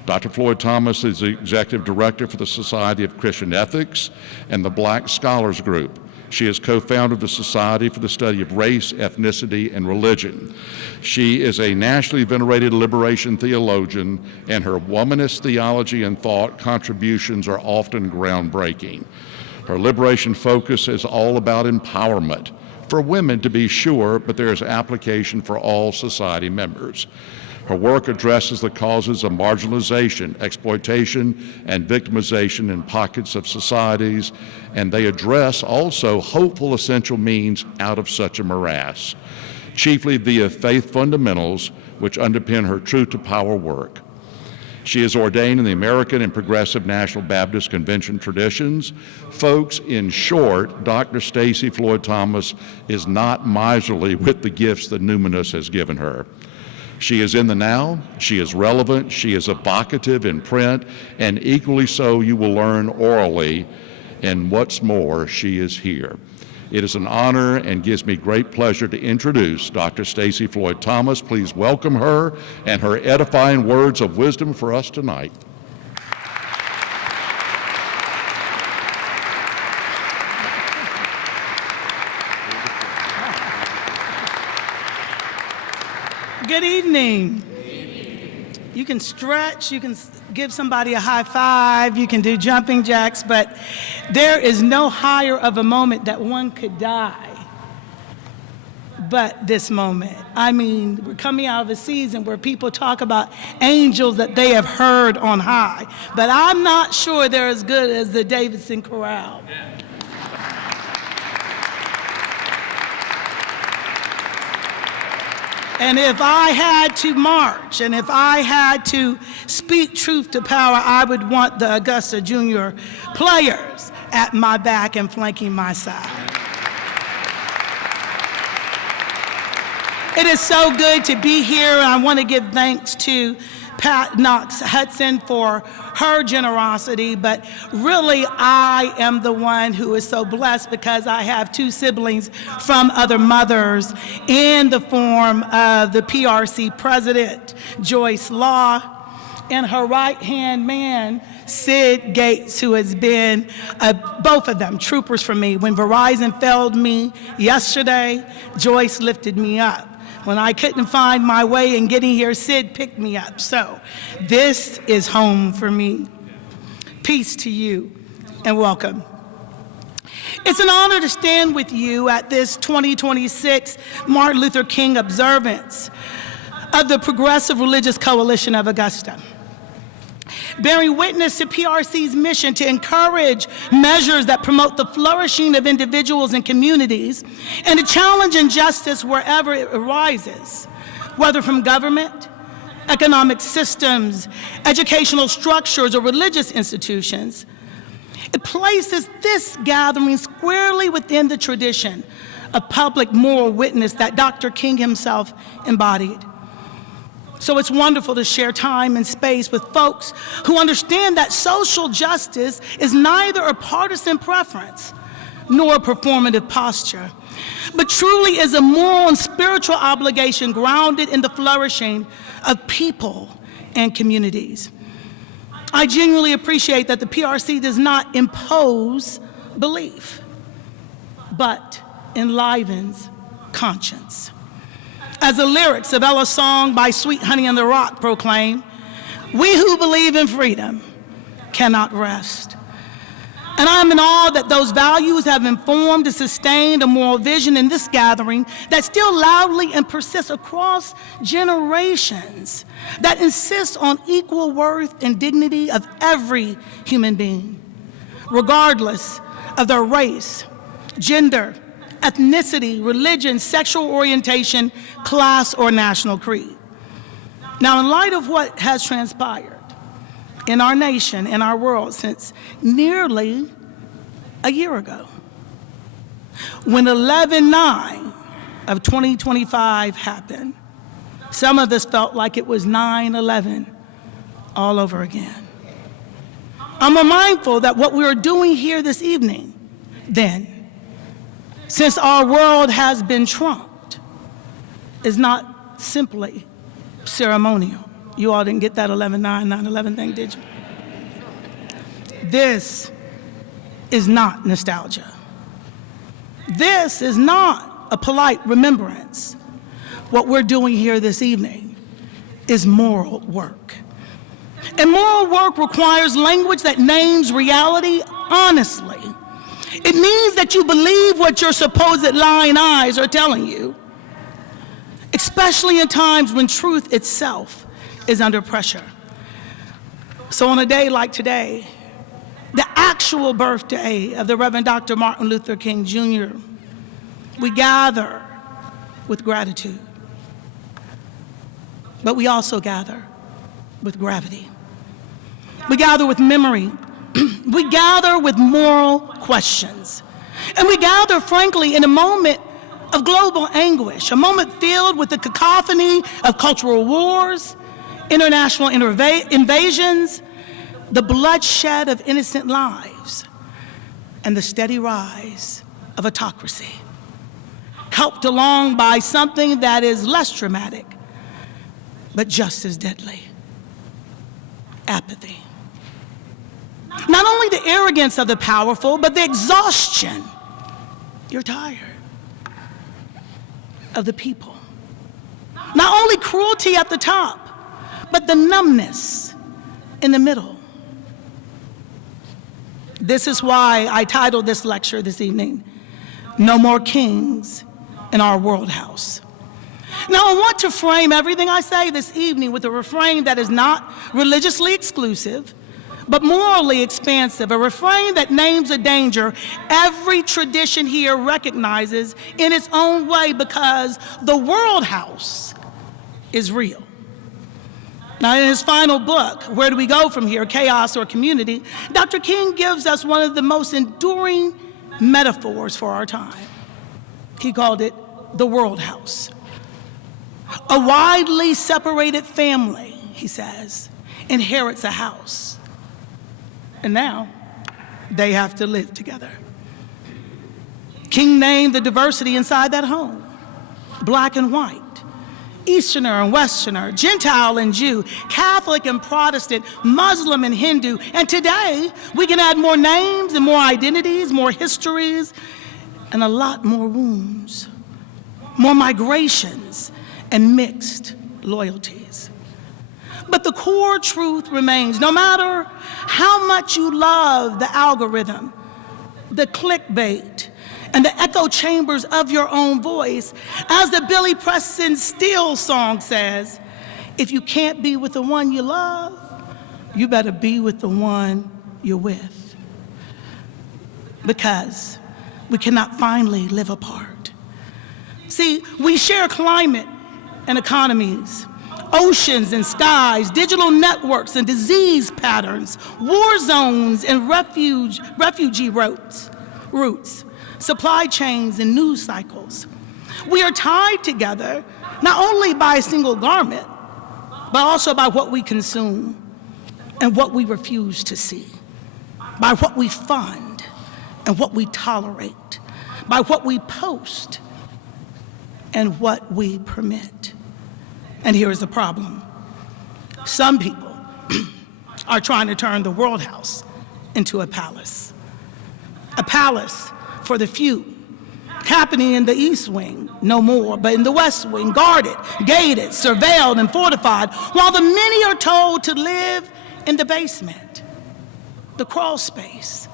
Dr. Floyd Thomas is the executive director for the Society of Christian Ethics and the Black Scholars Group. She is co-founder of the Society for the Study of Race, Ethnicity, and Religion. She is a nationally venerated liberation theologian, and her womanist theology and thought contributions are often groundbreaking. Her liberation focus is all about empowerment, for women to be sure, but there is application for all society members. Her work addresses the causes of marginalization, exploitation, and victimization in pockets of societies, and they address also hopeful essential means out of such a morass. chiefly via faith fundamentals which underpin her Truth to Power work. She is ordained in the American and Progressive National Baptist Convention traditions. Folks, in short, Dr. Stacy Floyd Thomas is not miserly with the gifts that Numinous has given her. She is in the now, she is relevant, she is evocative in print, and equally so you will learn orally, and what's more, she is here. It is an honor and gives me great pleasure to introduce Dr. Stacy Floyd Thomas. Please welcome her and her edifying words of wisdom for us tonight. Good evening. You can stretch, you can give somebody a high five, you can do jumping jacks, but there is no higher of a moment that one could die but this moment. I mean, we're coming out of a season where people talk about angels that they have heard on high, but I'm not sure they're as good as the Davidson Chorale. And if I had to march, and if I had to speak truth to power, I would want the Augusta Junior players at my back and flanking my side. It is so good to be here. I want to give thanks to Pat Knox Hudson for her generosity, but really I am the one who is so blessed because I have two siblings from other mothers in the form of the PRC president, Joyce Law, and her right-hand man, Sid Gates, who has been, both of them, troopers for me. When Verizon failed me yesterday, Joyce lifted me up. When I couldn't find my way in getting here, Sid picked me up. So this is home for me. Peace to you and welcome. It's an honor to stand with you at this 2026 Martin Luther King observance of the Progressive Religious Coalition of Augusta, bearing witness to PRC's mission to encourage measures that promote the flourishing of individuals and communities and to challenge injustice wherever it arises, whether from government, economic systems, educational structures, or religious institutions. It places this gathering squarely within the tradition of public moral witness that Dr. King himself embodied. So it's wonderful to share time and space with folks who understand that social justice is neither a partisan preference nor a performative posture, but truly is a moral and spiritual obligation grounded in the flourishing of people and communities. I genuinely appreciate that the PRC does not impose belief, but enlivens conscience. As the lyrics of Ella's song by Sweet Honey and the Rock proclaim, we who believe in freedom cannot rest. And I'm in awe that those values have informed and sustained a moral vision in this gathering that still loudly and persists across generations, that insists on equal worth and dignity of every human being, regardless of their race, gender, ethnicity, religion, sexual orientation, class, or national creed. Now, in light of what has transpired in our nation, in our world, since nearly a year ago, when 11/9 of 2025 happened, some of us felt like it was 9/11 all over again. I'm mindful that what we are doing here this evening, then, since our world has been trumped, is not simply ceremonial. You all didn't get that 11/9, 9/11 thing, did you? This is not nostalgia. This is not a polite remembrance. What we're doing here this evening is moral work. And moral work requires language that names reality honestly. It means that you believe what your supposed lying eyes are telling you, especially in times when truth itself is under pressure. So on a day like today, the actual birthday of the Reverend Dr. Martin Luther King Jr., we gather with gratitude, but we also gather with gravity. We gather with memory. We gather with moral questions. And we gather, frankly, in a moment of global anguish, a moment filled with the cacophony of cultural wars, international invasions, the bloodshed of innocent lives, and the steady rise of autocracy, helped along by something that is less dramatic, but just as deadly: apathy. Not only the arrogance of the powerful, but the exhaustion, you're tired, of the people. Not only cruelty at the top, but the numbness in the middle. This is why I titled this lecture this evening, No More Kings in Our World House. Now, I want to frame everything I say this evening with a refrain that is not religiously exclusive, but morally expansive, a refrain that names a danger every tradition here recognizes in its own way, because the world house is real. Now, in his final book, Where Do We Go From Here, Chaos or Community, Dr. King gives us one of the most enduring metaphors for our time. He called it the world house. A widely separated family, he says, inherits a house. And now they have to live together. King named the diversity inside that home: black and white, Easterner and Westerner, Gentile and Jew, Catholic and Protestant, Muslim and Hindu. And today, we can add more names and more identities, more histories, and a lot more wounds, more migrations, and mixed loyalties. But the core truth remains: no matter how much you love the algorithm, the clickbait, and the echo chambers of your own voice, as the Billy Preston Steele song says, if you can't be with the one you love, you better be with the one you're with. Because we cannot finally live apart. See, we share climate and economies, oceans and skies, digital networks and disease patterns, war zones and refugee routes, supply chains and news cycles. We are tied together not only by a single garment, but also by what we consume and what we refuse to see, by what we fund and what we tolerate, by what we post and what we permit. And here is the problem. Some people are trying to turn the world house into a palace for the few, happening in the East Wing, no more, but in the West Wing, guarded, gated, surveilled, and fortified, while the many are told to live in the basement, the crawl space,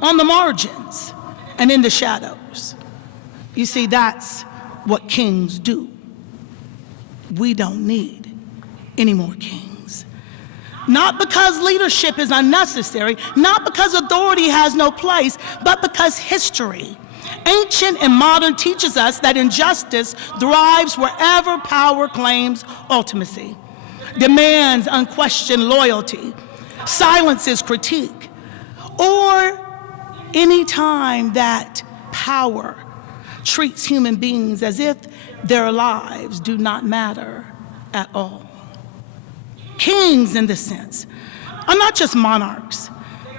on the margins, and in the shadows. You see, that's what kings do. We don't need any more kings. Not because leadership is unnecessary, not because authority has no place, but because history, ancient and modern, teaches us that injustice thrives wherever power claims ultimacy, demands unquestioned loyalty, silences critique, or any time that power treats human beings as if their lives do not matter at all. Kings, in this sense, are not just monarchs.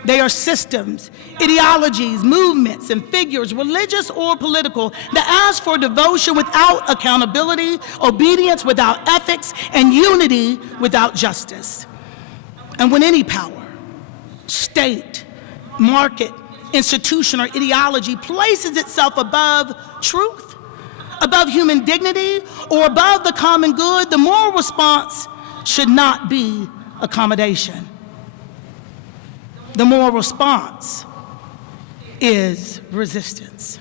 They are systems, ideologies, movements, and figures, religious or political, that ask for devotion without accountability, obedience without ethics, and unity without justice. And when any power, state, market, institution, or ideology places itself above truth, above human dignity, or above the common good, the moral response should not be accommodation. The moral response is resistance.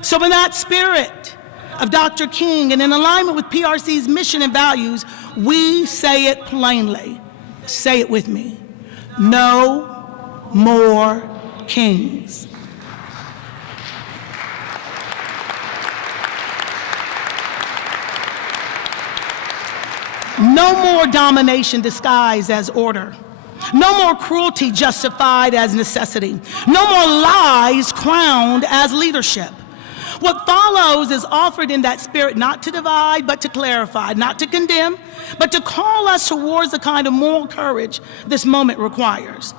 So in that spirit of Dr. King and in alignment with PRC's mission and values, we say it plainly. Say it with me. No more kings. No more domination disguised as order. No more cruelty justified as necessity. No more lies crowned as leadership. What follows is offered in that spirit, not to divide, but to clarify, not to condemn, but to call us towards the kind of moral courage this moment requires.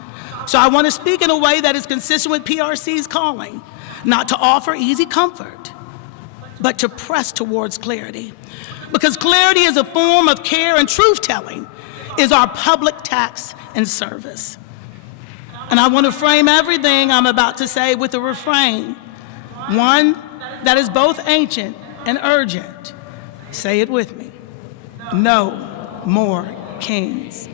So I want to speak in a way that is consistent with PRC's calling, not to offer easy comfort, but to press towards clarity. Because clarity is a form of care, and truth-telling is our public tax and service. And I want to frame everything I'm about to say with a refrain, one that is both ancient and urgent. Say it with me. No more kings.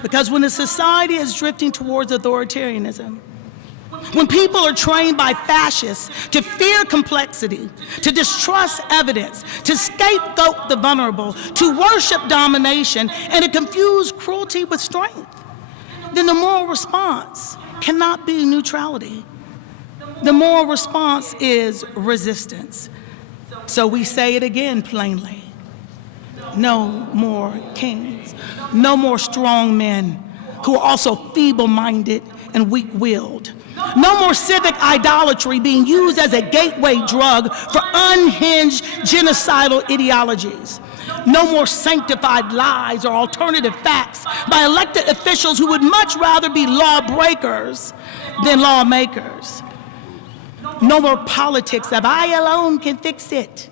Because when a society is drifting towards authoritarianism, when people are trained by fascists to fear complexity, to distrust evidence, to scapegoat the vulnerable, to worship domination, and to confuse cruelty with strength, then the moral response cannot be neutrality. The moral response is resistance. So we say it again plainly. No more kings. No more strong men who are also feeble-minded and weak-willed. No more civic idolatry being used as a gateway drug for unhinged genocidal ideologies. No more sanctified lies or alternative facts by elected officials who would much rather be lawbreakers than lawmakers. No more politics of I alone can fix it,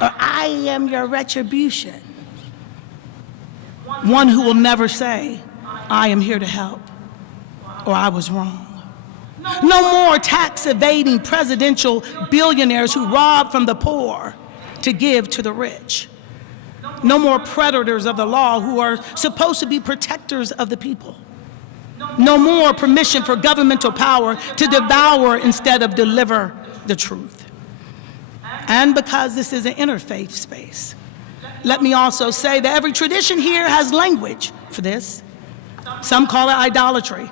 or I am your retribution. One who will never say, I am here to help, or I was wrong. No more tax-evading presidential billionaires who rob from the poor to give to the rich. No more predators of the law who are supposed to be protectors of the people. No more permission for governmental power to devour instead of deliver the truth. And because this is an interfaith space, let me also say that every tradition here has language for this. Some call it idolatry.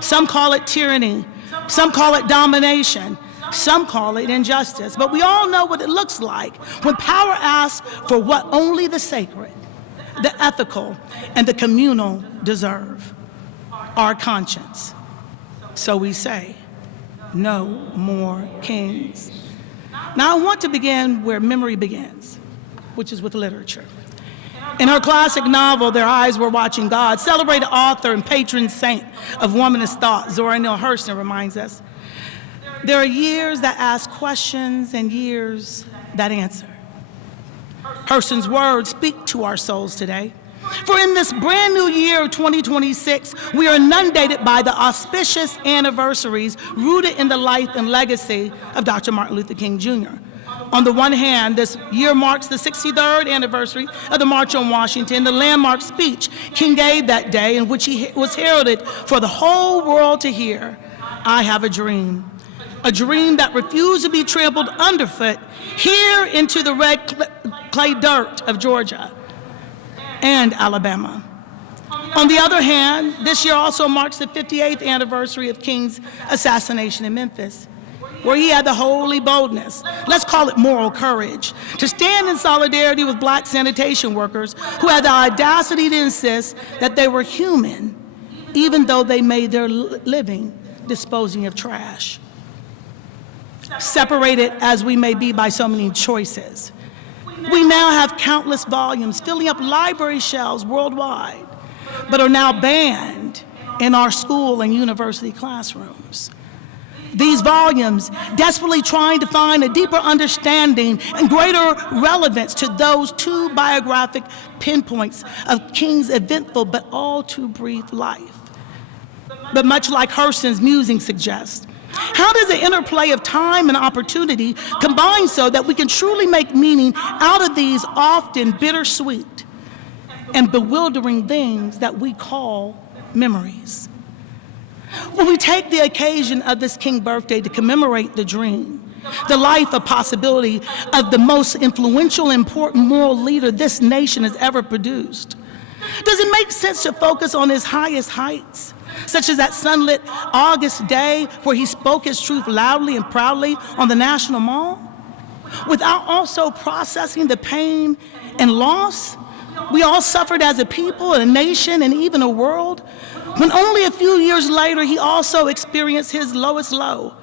Some call it tyranny. Some call it domination. Some call it injustice. But we all know what it looks like when power asks for what only the sacred, the ethical, and the communal deserve: our conscience. So we say, no more kings. Now I want to begin where memory begins, which is with literature. In her classic novel, Their Eyes Were Watching God, celebrated author and patron saint of womanist thought, Zora Neale Hurston, reminds us, there are years that ask questions and years that answer. Hurston's words speak to our souls today. For in this brand new year of 2026, we are inundated by the auspicious anniversaries rooted in the life and legacy of Dr. Martin Luther King Jr. On the one hand, this year marks the 63rd anniversary of the March on Washington, the landmark speech King gave that day in which he was heralded for the whole world to hear, I have a dream that refused to be trampled underfoot here into the red clay dirt of Georgia and Alabama. On the other hand, this year also marks the 58th anniversary of King's assassination in Memphis, where he had the holy boldness, let's call it moral courage, to stand in solidarity with black sanitation workers who had the audacity to insist that they were human, even though they made their living disposing of trash. Separated as we may be by so many choices, we now have countless volumes filling up library shelves worldwide, but are now banned in our school and university classrooms. These volumes desperately trying to find a deeper understanding and greater relevance to those two biographic pinpoints of King's eventful but all too brief life. But much like Hurston's musing suggests, how does the interplay of time and opportunity combine so that we can truly make meaning out of these often bittersweet and bewildering things that we call memories? When we take the occasion of this King birthday to commemorate the dream, the life of possibility of the most influential, important moral leader this nation has ever produced, does it make sense to focus on his highest heights, such as that sunlit August day where he spoke his truth loudly and proudly on the National Mall, without also processing the pain and loss We all suffered as a people, a nation, and even a world, when only a few years later he also experienced his lowest low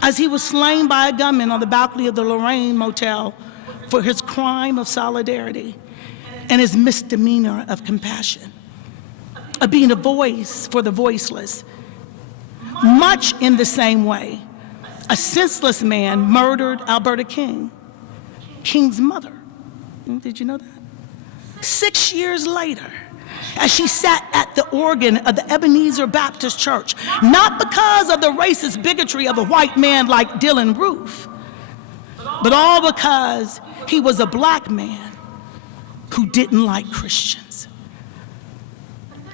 as he was slain by a gunman on the balcony of the Lorraine Motel for his crime of solidarity and his misdemeanor of compassion, of being a voice for the voiceless. Much in the same way, a senseless man murdered Alberta King, King's mother. Did you know that? 6 years later, as she sat at the organ of the Ebenezer Baptist Church, not because of the racist bigotry of a white man like Dylan Roof, but all because he was a black man who didn't like Christians.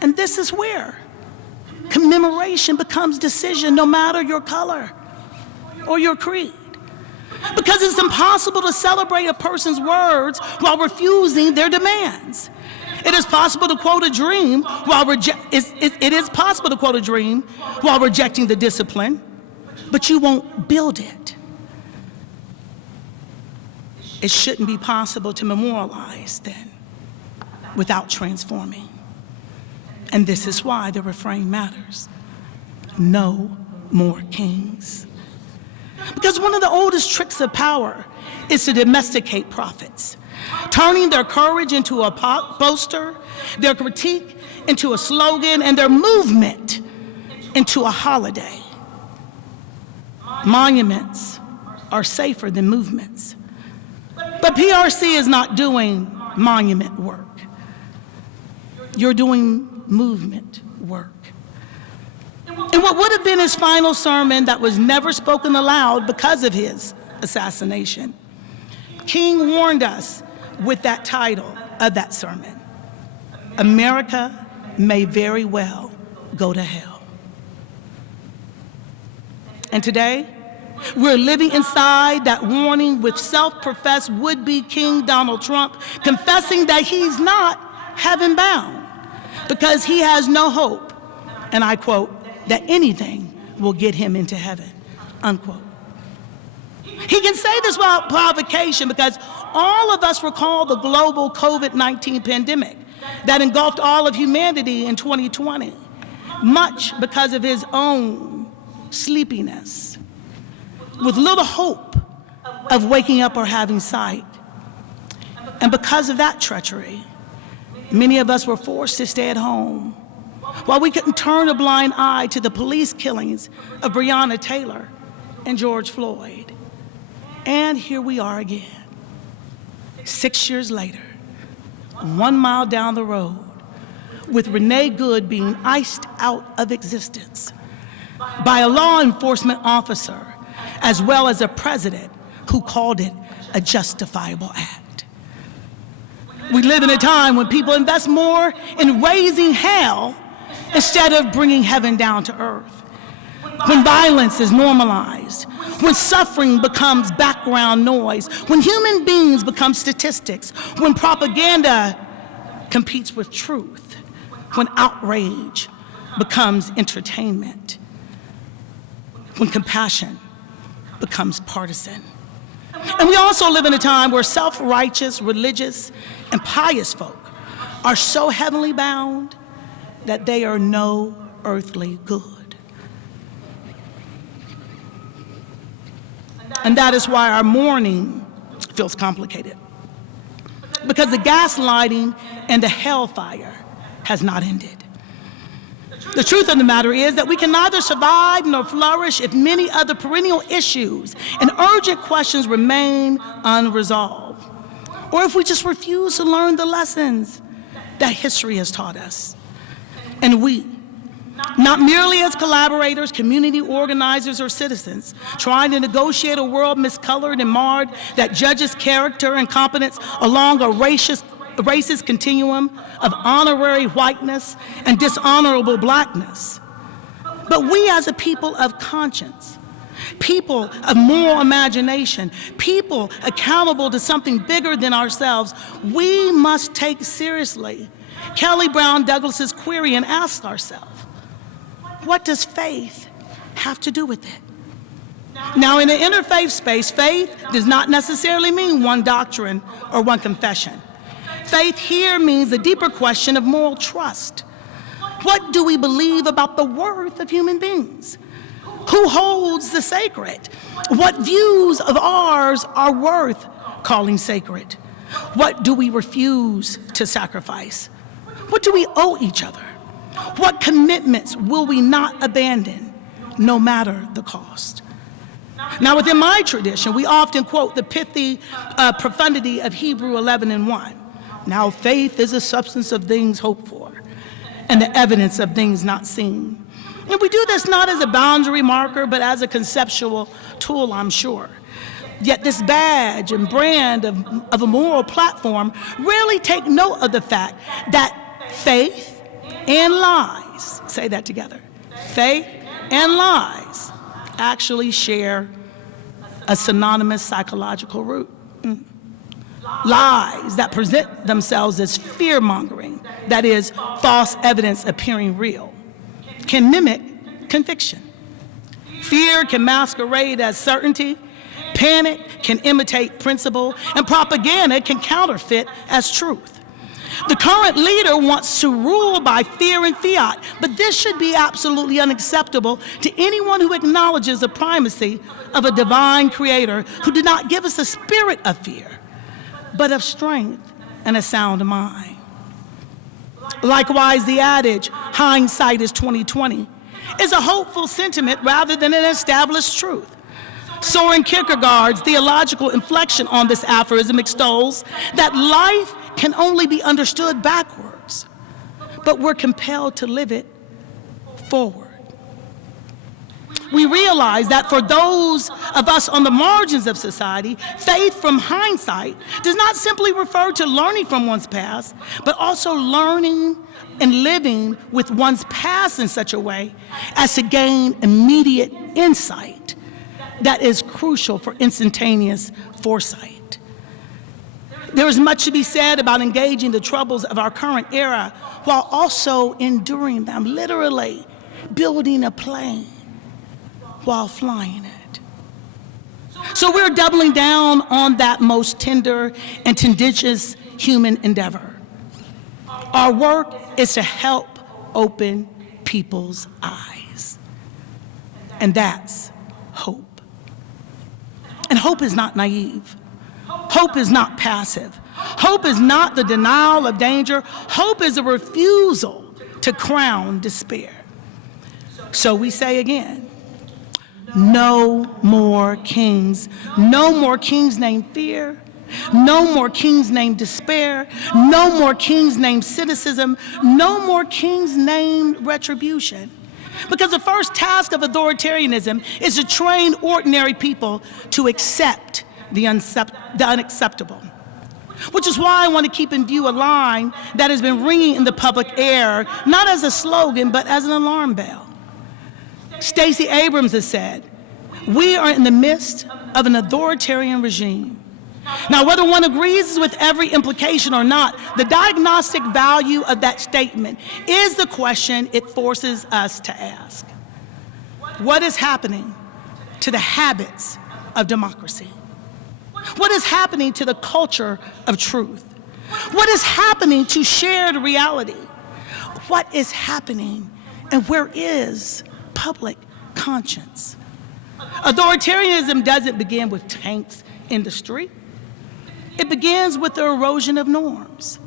And this is where commemoration becomes decision, no matter your color or your creed. Because it's impossible to celebrate a person's words while refusing their demands. It is possible to quote a dream while it is possible to quote a dream while rejecting the discipline, but you won't build it. It shouldn't be possible to memorialize then without transforming. And this is why the refrain matters. No more kings. Because one of the oldest tricks of power is to domesticate prophets, turning their courage into a boaster, their critique into a slogan, and their movement into a holiday. Monuments are safer than movements. But PRC is not doing monument work. You're doing movement work. In what would have been his final sermon that was never spoken aloud because of his assassination, King warned us with that title of that sermon: America may very well go to hell. And today, we're living inside that warning with self-professed would-be King Donald Trump confessing that he's not heaven-bound because he has no hope, and I quote, that anything will get him into heaven, unquote. He can say this without provocation because all of us recall the global COVID-19 pandemic that engulfed all of humanity in 2020, much because of his own sleepiness, with little hope of waking up or having sight. And because of that treachery, many of us were forced to stay at home while we couldn't turn a blind eye to the police killings of Breonna Taylor and George Floyd. And here we are again, 6 years later, 1 mile down the road, with Renee Good being iced out of existence by a law enforcement officer, as well as a president who called it a justifiable act. We live in a time when people invest more in raising hell instead of bringing heaven down to earth. When violence is normalized, when suffering becomes background noise, when human beings become statistics, when propaganda competes with truth, when outrage becomes entertainment, when compassion becomes partisan. And we also live in a time where self-righteous, religious, and pious folk are so heavenly bound that they are no earthly good. And that is why our mourning feels complicated, because the gaslighting and the hellfire has not ended. The truth of the matter is that we can neither survive nor flourish if many other perennial issues and urgent questions remain unresolved, or if we just refuse to learn the lessons that history has taught us. And we, not merely as collaborators, community organizers, or citizens, trying to negotiate a world miscolored and marred that judges character and competence along a racist continuum of honorary whiteness and dishonorable blackness. But we as a people of conscience, people of moral imagination, people accountable to something bigger than ourselves, we must take seriously Kelly Brown Douglas's query and ask ourselves, what does faith have to do with it? Now, in the interfaith space, faith does not necessarily mean one doctrine or one confession. Faith here means a deeper question of moral trust. What do we believe about the worth of human beings? Who holds the sacred? What views of ours are worth calling sacred? What do we refuse to sacrifice? What do we owe each other? What commitments will we not abandon, no matter the cost? Now, within my tradition, we often quote the pithy profundity of Hebrew 11:1. Now, faith is the substance of things hoped for and the evidence of things not seen. And we do this not as a boundary marker, but as a conceptual tool, I'm sure. Yet this badge and brand of a moral platform rarely take note of the fact that faith and lies, say that together, faith and lies actually share a synonymous psychological root. Lies that present themselves as fear-mongering, that is, false evidence appearing real, can mimic conviction. Fear can masquerade as certainty, panic can imitate principle, and propaganda can counterfeit as truth. The current leader wants to rule by fear and fiat, but this should be absolutely unacceptable to anyone who acknowledges the primacy of a divine creator who did not give us a spirit of fear, but of strength and a sound mind. Likewise, the adage, hindsight is 20/20, is a hopeful sentiment rather than an established truth. Soren Kierkegaard's theological inflection on this aphorism extols that life can only be understood backwards, but we're compelled to live it forward. We realize that for those of us on the margins of society, faith from hindsight does not simply refer to learning from one's past, but also learning and living with one's past in such a way as to gain immediate insight that is crucial for instantaneous foresight. There is much to be said about engaging the troubles of our current era while also enduring them, literally building a plane while flying it. So we're doubling down on that most tender and tendentious human endeavor. Our work is to help open people's eyes, and that's hope. And hope is not naive. Hope is not passive. Hope is not the denial of danger. Hope is a refusal to crown despair. So we say again, no more kings. No more kings named fear. No more kings named despair. No more kings named cynicism. No more kings named retribution. Because the first task of authoritarianism is to train ordinary people to accept the unacceptable. Which is why I want to keep in view a line that has been ringing in the public air, not as a slogan, but as an alarm bell. Stacey Abrams has said, "We are in the midst of an authoritarian regime." Now, whether one agrees with every implication or not, the diagnostic value of that statement is the question it forces us to ask. What is happening to the habits of democracy? What is happening to the culture of truth? What is happening to shared reality? What is happening, and where is public conscience? Authoritarianism doesn't begin with tanks in the street. It begins with the erosion of norms,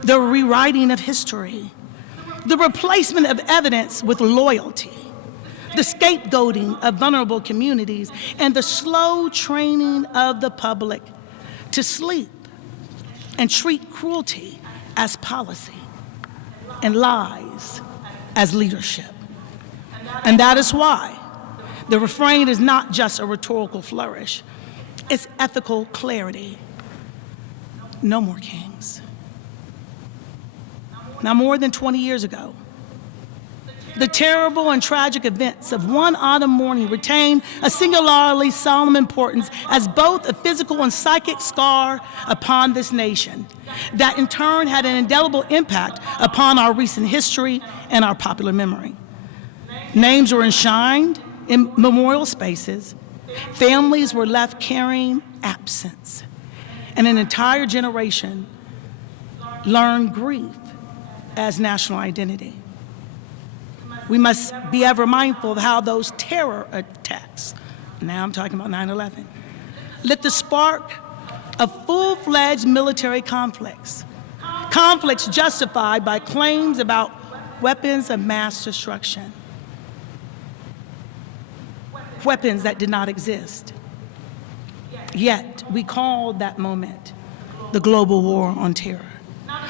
the rewriting of history, the replacement of evidence with loyalty, the scapegoating of vulnerable communities, and the slow training of the public to sleep and treat cruelty as policy and lies as leadership. And that is why the refrain is not just a rhetorical flourish, it's ethical clarity. No more kings. Now, more than 20 years ago, the terrible and tragic events of one autumn morning retain a singularly solemn importance as both a physical and psychic scar upon this nation that in turn had an indelible impact upon our recent history and our popular memory. Names were enshrined in memorial spaces. Families were left carrying absence. And an entire generation learn grief as national identity. We must be ever mindful of how those terror attacks, now I'm talking about 9/11, lit the spark of full-fledged military conflicts. Conflicts justified by claims about weapons of mass destruction. Weapons that did not exist. Yet, we called that moment the global war on terror.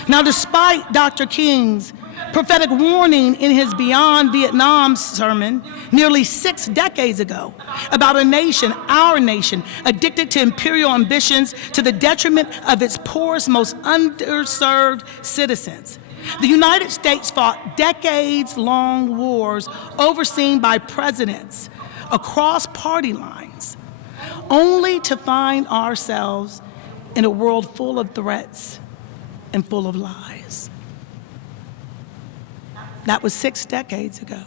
Now, despite Dr. King's prophetic warning in his Beyond Vietnam sermon nearly 6 decades ago about a nation, our nation, addicted to imperial ambitions to the detriment of its poorest, most underserved citizens, the United States fought decades-long wars overseen by presidents across party lines, only to find ourselves in a world full of threats and full of lies. That was 6 decades ago.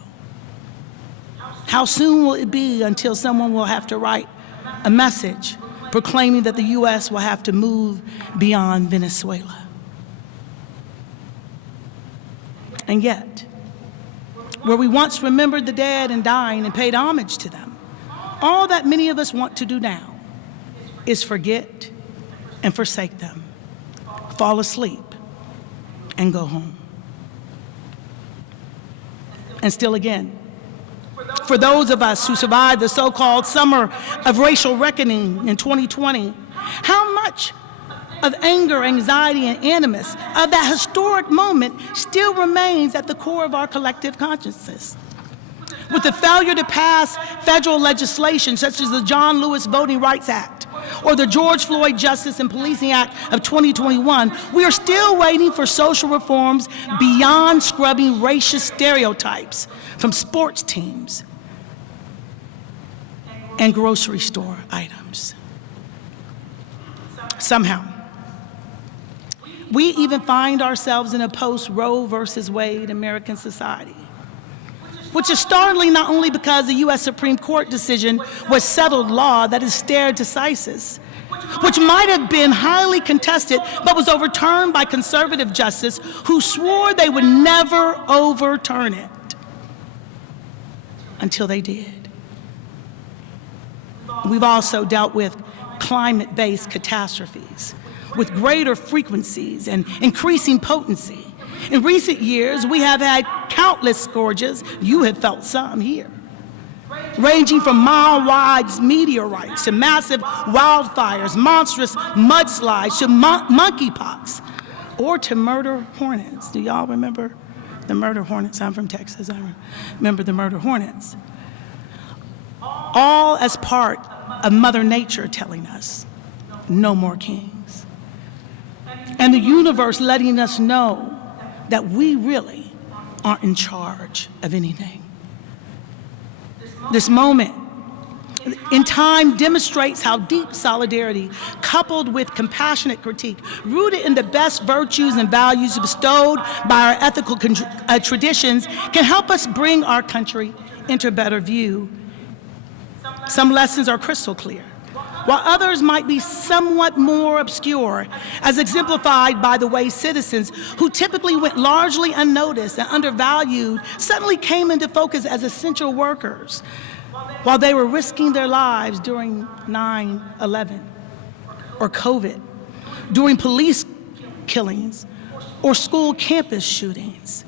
How soon will it be until someone will have to write a message proclaiming that the U.S. will have to move beyond Venezuela? And yet, where we once remembered the dead and dying and paid homage to them, all that many of us want to do now is forget and forsake them, fall asleep, and go home. And still again, for those of us who survived the so-called summer of racial reckoning in 2020, how much of anger, anxiety, and animus of that historic moment still remains at the core of our collective consciousness? With the failure to pass federal legislation such as the John Lewis Voting Rights Act or the George Floyd Justice and Policing Act of 2021, we are still waiting for social reforms beyond scrubbing racist stereotypes from sports teams and grocery store items. Somehow, we even find ourselves in a post-Roe versus Wade American society, which is startling not only because the U.S. Supreme Court decision was settled law that is stare decisis, which might have been highly contested but was overturned by conservative justices who swore they would never overturn it until they did. We've also dealt with climate-based catastrophes with greater frequencies and increasing potency. In recent years, we have had countless scourges, you have felt some here, ranging from mile-wide meteorites to massive wildfires, monstrous mudslides to monkeypox, or to murder hornets. Do y'all remember the murder hornets? I'm from Texas, I remember the murder hornets. All as part of Mother Nature telling us, no more kings. And the universe letting us know that we really aren't in charge of anything. This moment in time demonstrates how deep solidarity, coupled with compassionate critique, rooted in the best virtues and values bestowed by our ethical traditions, can help us bring our country into a better view. Some lessons are crystal clear, while others might be somewhat more obscure, as exemplified by the way citizens who typically went largely unnoticed and undervalued suddenly came into focus as essential workers while they were risking their lives during 9/11 or COVID, during police killings or school campus shootings.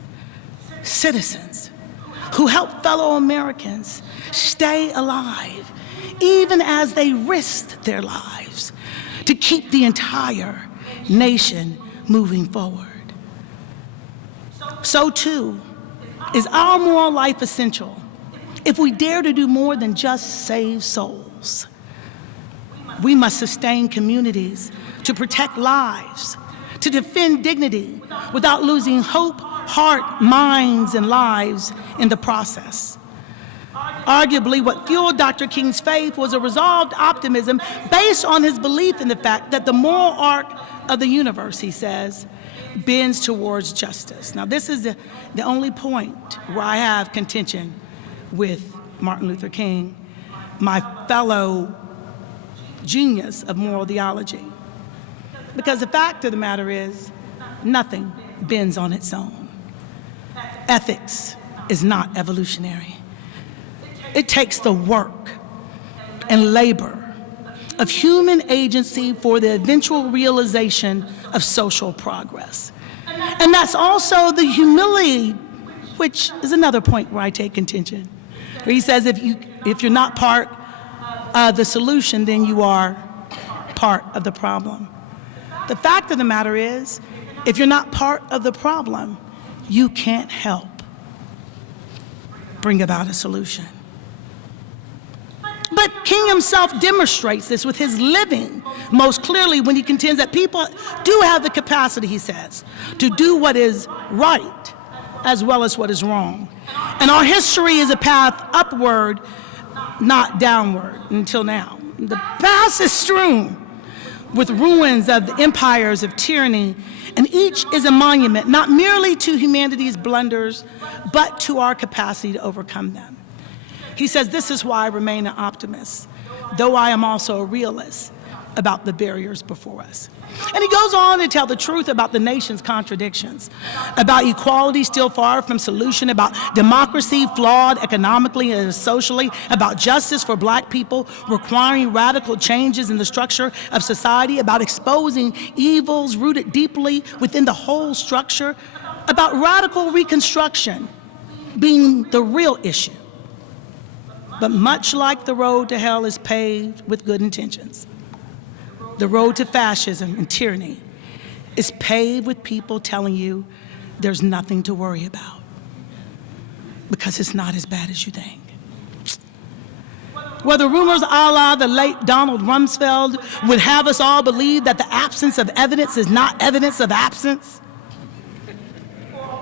Citizens who helped fellow Americans stay alive even as they risked their lives to keep the entire nation moving forward. So too is our moral life essential if we dare to do more than just save souls. We must sustain communities to protect lives, to defend dignity without losing hope, heart, minds, and lives in the process. Arguably, what fueled Dr. King's faith was a resolved optimism based on his belief in the fact that the moral arc of the universe, he says, bends towards justice. Now, this is the only point where I have contention with Martin Luther King, my fellow genius of moral theology. Because the fact of the matter is, nothing bends on its own. Ethics is not evolutionary. It takes the work and labor of human agency for the eventual realization of social progress. And that's also the humility, which is another point where I take contention, where he says if you're not part of the solution, then you are part of the problem. The fact of the matter is, if you're not part of the problem, you can't help bring about a solution. But King himself demonstrates this with his living most clearly when he contends that people do have the capacity, he says, to do what is right as well as what is wrong. And our history is a path upward, not downward until now. The past is strewn with ruins of the empires of tyranny, and each is a monument not merely to humanity's blunders, but to our capacity to overcome them. He says, this is why I remain an optimist, though I am also a realist about the barriers before us. And he goes on to tell the truth about the nation's contradictions, about equality still far from solution, about democracy flawed economically and socially, about justice for black people requiring radical changes in the structure of society, about exposing evils rooted deeply within the whole structure, about radical reconstruction being the real issue. But much like the road to hell is paved with good intentions, the road to fascism and tyranny is paved with people telling you there's nothing to worry about because it's not as bad as you think. Whether rumors a la the late Donald Rumsfeld would have us all believe that the absence of evidence is not evidence of absence,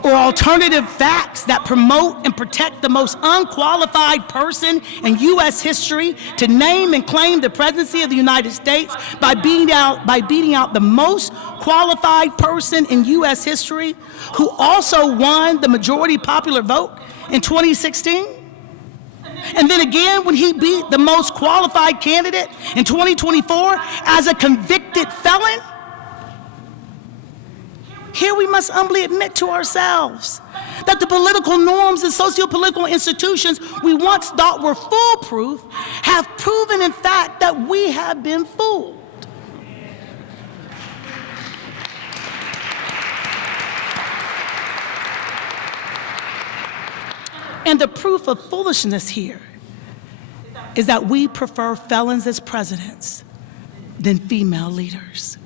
or alternative facts that promote and protect the most unqualified person in U.S. history to name and claim the presidency of the United States by beating out the most qualified person in U.S. history who also won the majority popular vote in 2016? And then again, when he beat the most qualified candidate in 2024 as a convicted felon? Here we must humbly admit to ourselves that the political norms and socio-political institutions we once thought were foolproof have proven in fact that we have been fooled. And the proof of foolishness here is that we prefer felons as presidents than female leaders.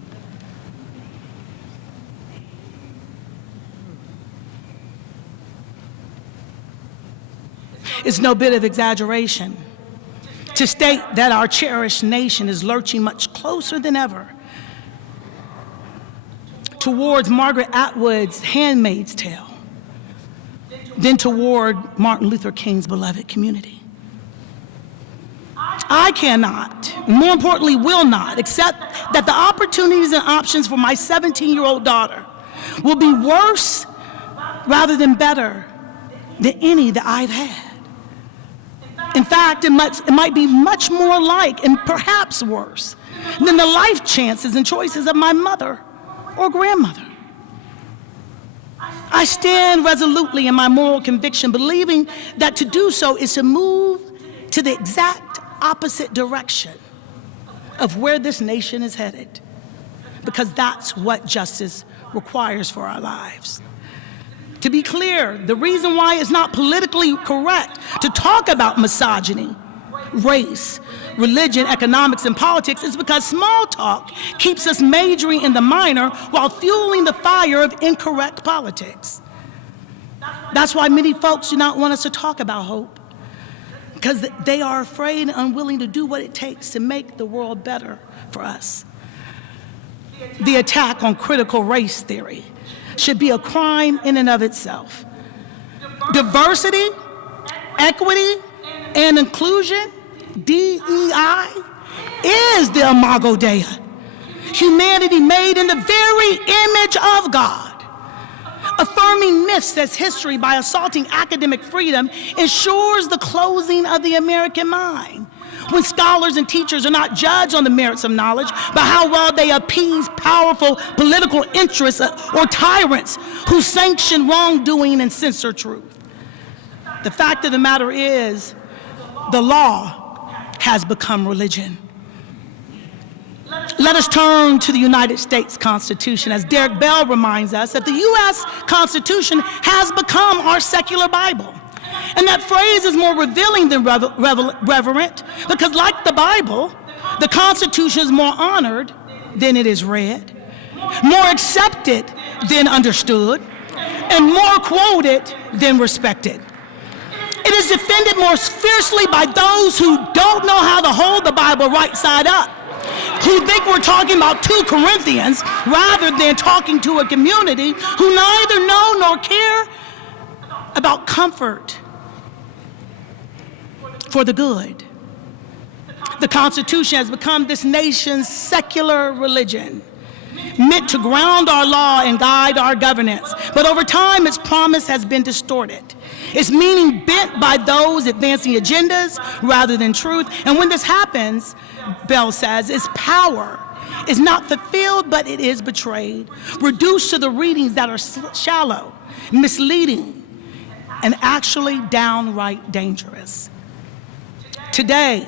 It's no bit of exaggeration to state that our cherished nation is lurching much closer than ever towards Margaret Atwood's Handmaid's Tale than toward Martin Luther King's beloved community. I cannot, and more importantly will not, accept that the opportunities and options for my 17-year-old daughter will be worse rather than better than any that I've had. In fact, it might be much more like, and perhaps worse, than the life chances and choices of my mother or grandmother. I stand resolutely in my moral conviction, believing that to do so is to move to the exact opposite direction of where this nation is headed, because that's what justice requires for our lives. To be clear, the reason why it's not politically correct to talk about misogyny, race, religion, economics, and politics is because small talk keeps us majoring in the minor while fueling the fire of incorrect politics. That's why many folks do not want us to talk about hope, because they are afraid and unwilling to do what it takes to make the world better for us. The attack on critical race theory should be a crime in and of itself. Diversity, equity, and inclusion, DEI, is the Imago Dei, humanity made in the very image of God. Affirming myths as history by assaulting academic freedom ensures the closing of the American mind, when scholars and teachers are not judged on the merits of knowledge, but how well they appease powerful political interests or tyrants who sanction wrongdoing and censor truth. The fact of the matter is, the law has become religion. Let us turn to the United States Constitution. As Derek Bell reminds us, that the U.S. Constitution has become our secular Bible. And that phrase is more revealing than reverent, because like the Bible, the Constitution is more honored than it is read, more accepted than understood, and more quoted than respected. It is defended more fiercely by those who don't know how to hold the Bible right side up, who think we're talking about 2 Corinthians rather than talking to a community who neither know nor care about comfort for the good. The Constitution has become this nation's secular religion, meant to ground our law and guide our governance. But over time, its promise has been distorted. Its meaning bent by those advancing agendas rather than truth. And when this happens, Bell says, its power is not fulfilled, but it is betrayed, reduced to the readings that are shallow, misleading, and actually downright dangerous. Today,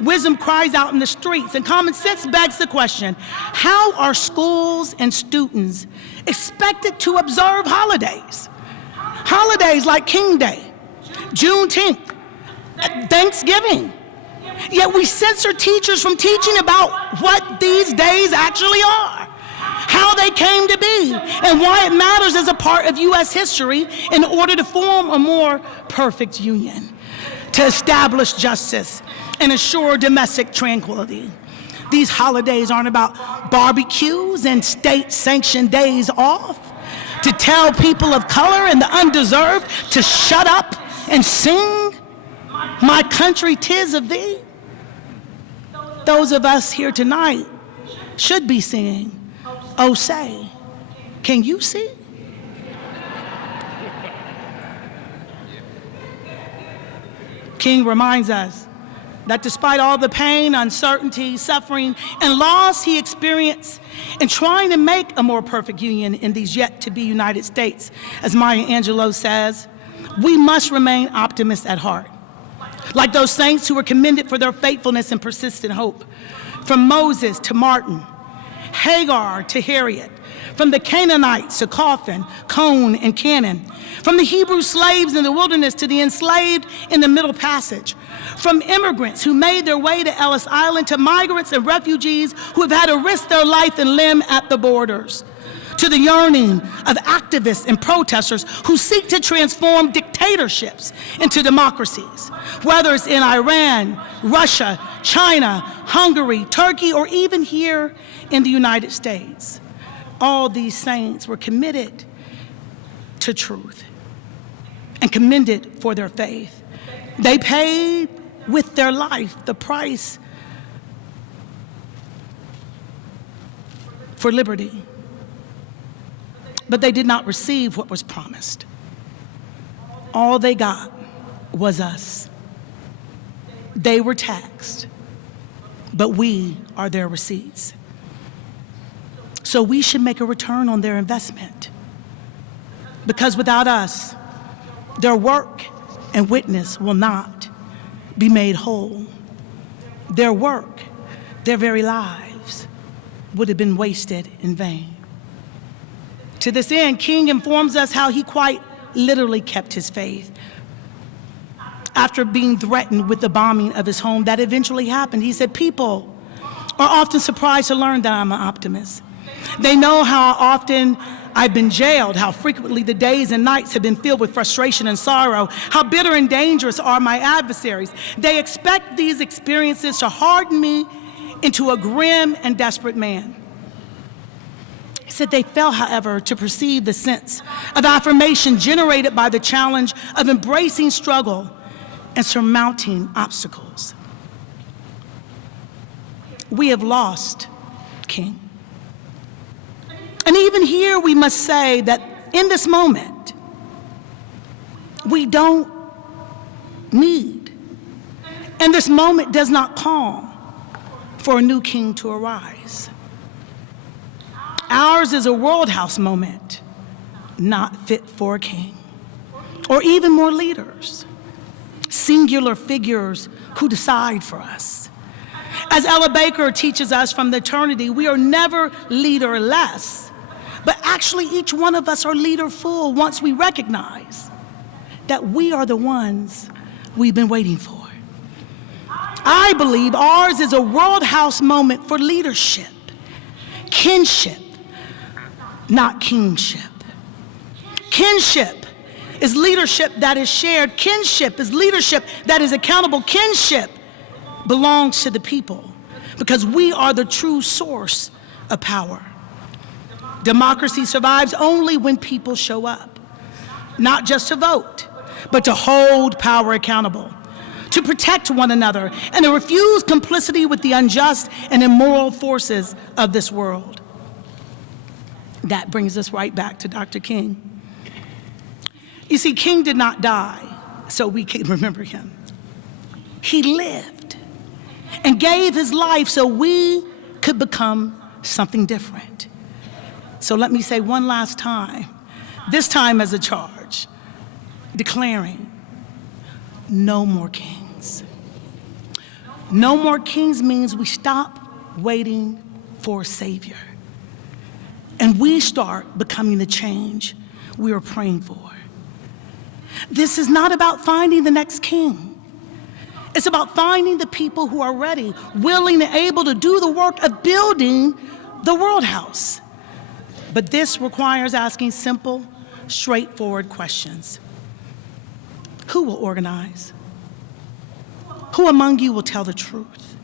wisdom cries out in the streets, and common sense begs the question, how are schools and students expected to observe holidays? Holidays like King Day, Juneteenth, Thanksgiving. Yet we censor teachers from teaching about what these days actually are, how they came to be, and why it matters as a part of U.S. history in order to form a more perfect union, to establish justice and assure domestic tranquility. These holidays aren't about barbecues and state-sanctioned days off, to tell people of color and the undeserved to shut up and sing, "My country, 'tis of thee." Those of us here tonight should be singing, "Oh say, can you see?" King reminds us that despite all the pain, uncertainty, suffering, and loss he experienced in trying to make a more perfect union in these yet-to-be United States, as Maya Angelou says, we must remain optimists at heart, like those saints who were commended for their faithfulness and persistent hope. From Moses to Martin, Hagar to Harriet, from the Canaanites to Coffin, Cone, and Cannon, from the Hebrew slaves in the wilderness to the enslaved in the Middle Passage, from immigrants who made their way to Ellis Island to migrants and refugees who have had to risk their life and limb at the borders, to the yearning of activists and protesters who seek to transform dictatorships into democracies, whether it's in Iran, Russia, China, Hungary, Turkey, or even here in the United States. All these saints were committed to truth and commended for their faith. They paid with their life the price for liberty. But they did not receive what was promised. All they got was us. They were taxed, but we are their receipts. So we should make a return on their investment, because without us, their work and witness will not be made whole. Their work, their very lives, would have been wasted in vain. To this end, King informs us how he quite literally kept his faith. After being threatened with the bombing of his home, that eventually happened. He said, "People are often surprised to learn that I'm an optimist. They know how often I've been jailed, how frequently the days and nights have been filled with frustration and sorrow, how bitter and dangerous are my adversaries. They expect these experiences to harden me into a grim and desperate man." He said they fail, however, to perceive the sense of affirmation generated by the challenge of embracing struggle and surmounting obstacles. We have lost King. And even here we must say that in this moment, we don't need And this moment does not call for a new king to arise. Ours is a world house moment, not fit for a king, or even more leaders, singular figures who decide for us. As Ella Baker teaches us from the eternity, we are never leaderless, but actually each one of us are leaderful once we recognize that we are the ones we've been waiting for. I believe ours is a world house moment for leadership, kinship, not kingship. Kinship is leadership that is shared. Kinship is leadership that is accountable. Kinship belongs to the people because we are the true source of power. Democracy survives only when people show up, not just to vote, but to hold power accountable, to protect one another, and to refuse complicity with the unjust and immoral forces of this world. That brings us right back to Dr. King. You see, King did not die so we can remember him. He lived and gave his life so we could become something different. So let me say one last time, this time as a charge, declaring no more kings. No more kings means we stop waiting for a savior and we start becoming the change we are praying for. This is not about finding the next king. It's about finding the people who are ready, willing, and able to do the work of building the world house. But this requires asking simple, straightforward questions. Who will organize? Who among you will tell the truth?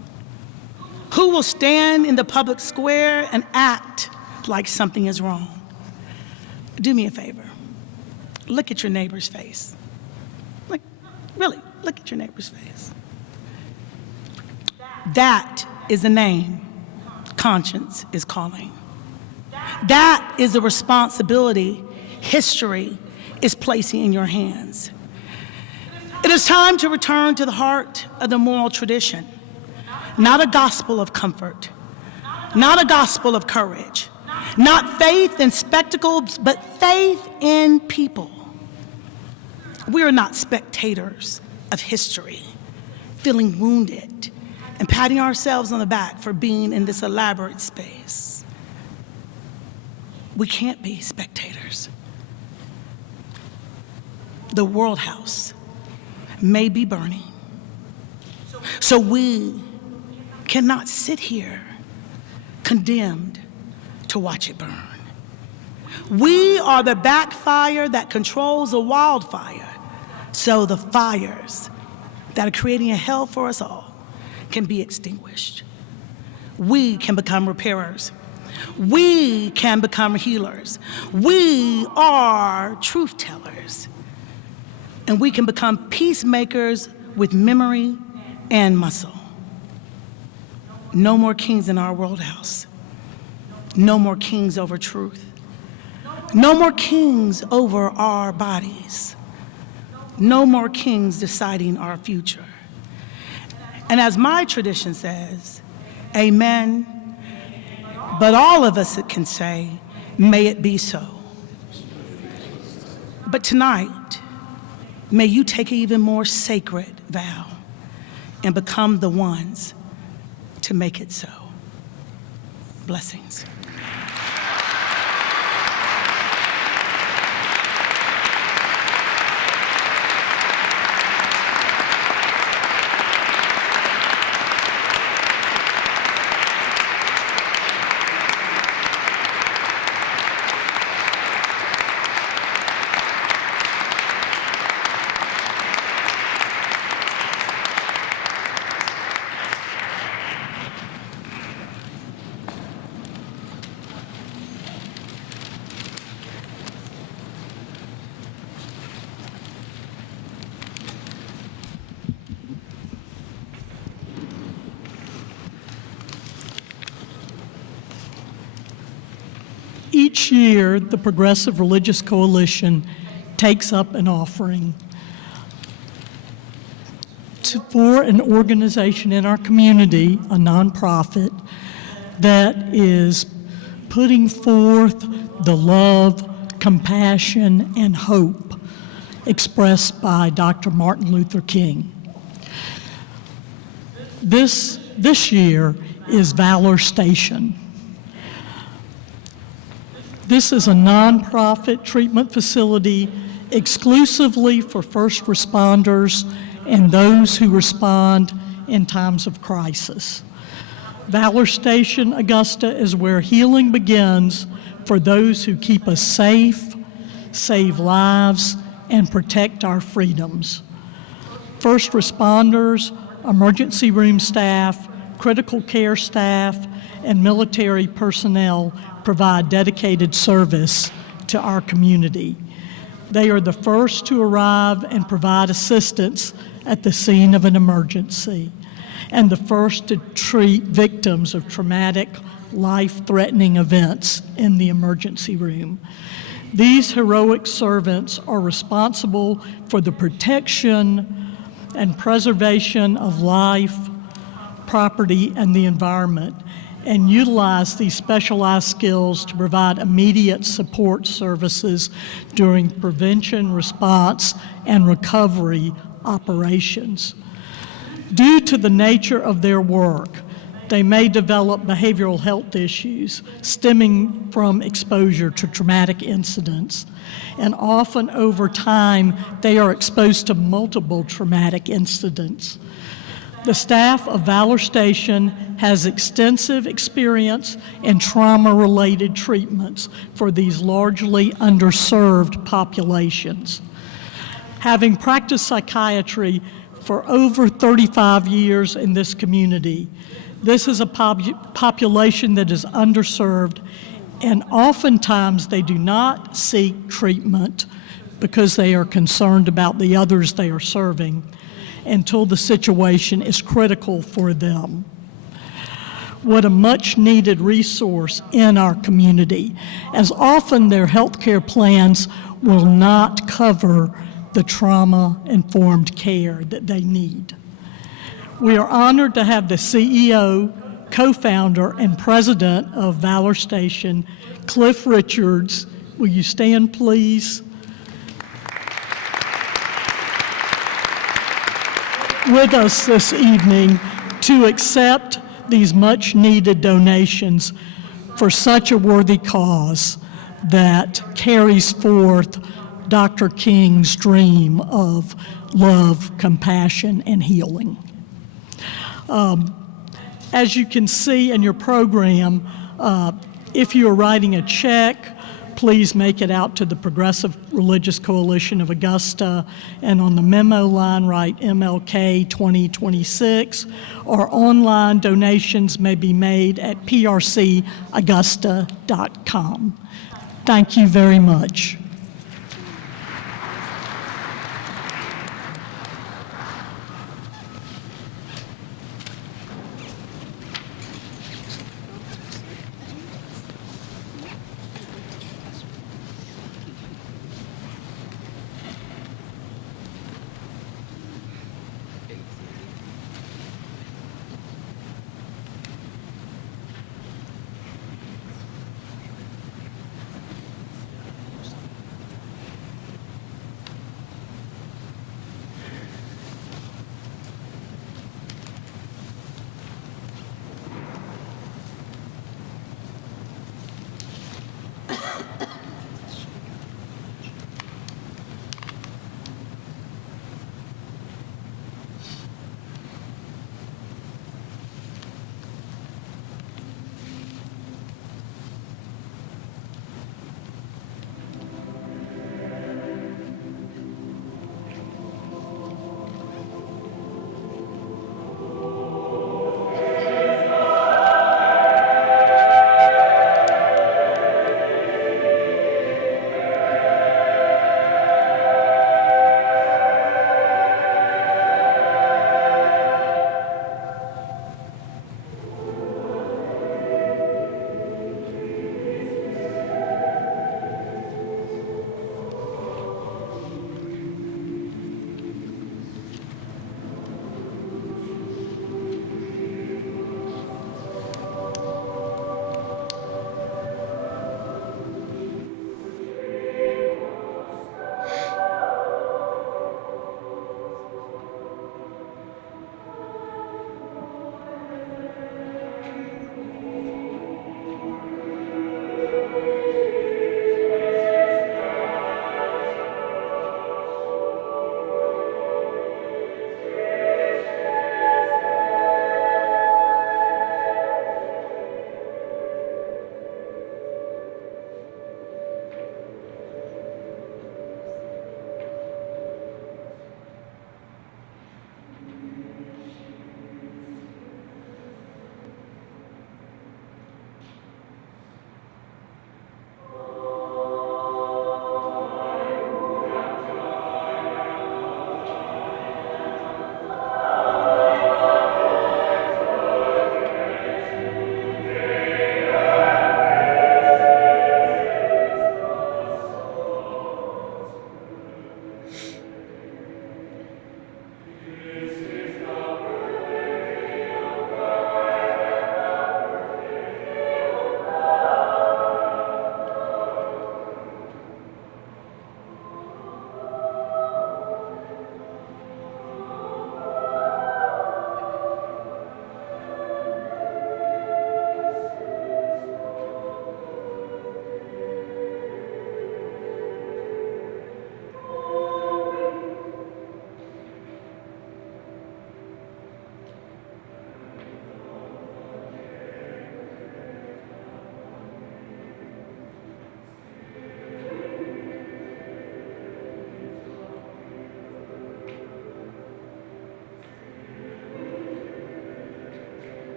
Who will stand in the public square and act like something is wrong? Do me a favor. Look at your neighbor's face. Like, really, look at your neighbor's face. That is the name conscience is calling. That is the responsibility history is placing in your hands. It is time to return to the heart of the moral tradition, not a gospel of comfort, not a gospel of courage, not faith in spectacles, but faith in people. We are not spectators of history, feeling wounded and patting ourselves on the back for being in this elaborate space. We can't be spectators. The world house may be burning, so we cannot sit here condemned to watch it burn. We are the backfire that controls the wildfire, so the fires that are creating a hell for us all can be extinguished. We can become repairers. We can become healers. We are truth tellers. And we can become peacemakers with memory and muscle. No more kings in our world house. No more kings over truth. No more kings over our bodies. No more kings deciding our future. And as my tradition says, amen, but all of us can say, may it be so. But tonight, may you take an even more sacred vow and become the ones to make it so. Blessings. Each year, the Progressive Religious Coalition takes up an offering for an organization in our community, a nonprofit, that is putting forth the love, compassion, and hope expressed by Dr. Martin Luther King. This year is Valor Station. This is a nonprofit treatment facility exclusively for first responders and those who respond in times of crisis. Valor Station, Augusta, is where healing begins for those who keep us safe, save lives, and protect our freedoms. First responders, emergency room staff, critical care staff, and military personnel provide dedicated service to our community. They are the first to arrive and provide assistance at the scene of an emergency, and the first to treat victims of traumatic, life-threatening events in the emergency room. These heroic servants are responsible for the protection and preservation of life, property, and the environment, and utilize these specialized skills to provide immediate support services during prevention, response, and recovery operations. Due to the nature of their work, they may develop behavioral health issues stemming from exposure to traumatic incidents, and often over time they are exposed to multiple traumatic incidents. The staff of Valor Station has extensive experience in trauma-related treatments for these largely underserved populations. Having practiced psychiatry for over 35 years in this community, this is a population that is underserved, and oftentimes they do not seek treatment because they are concerned about the others they are serving until the situation is critical for them. What a much needed resource in our community, as often their health care plans will not cover the trauma-informed care that they need. We are honored to have the CEO, co-founder, and president of Valor Station, Cliff Richards. Will you stand, please? With us this evening to accept these much-needed donations for such a worthy cause that carries forth Dr. King's dream of love, compassion, and healing. As you can see in your program, if you are writing a check, please make it out to the Progressive Religious Coalition of Augusta, and on the memo line write MLK 2026, or online donations may be made at prcaugusta.com. Thank you very much.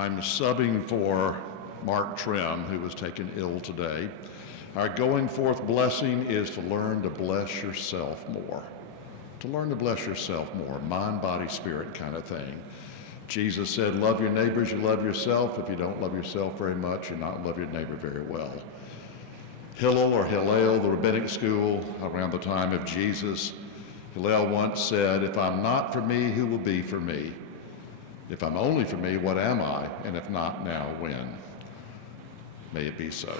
I'm subbing for Mark Trim, who was taken ill today. Our going forth blessing is to learn to bless yourself more. To learn to bless yourself more, mind, body, spirit kind of thing. Jesus said, love your neighbors, you love yourself. If you don't love yourself very much, you're not love your neighbor very well. Hillel or Hillel, the rabbinic school around the time of Jesus, Hillel once said, if I'm not for me, who will be for me? If I'm only for me, what am I? And if not now, when? May it be so.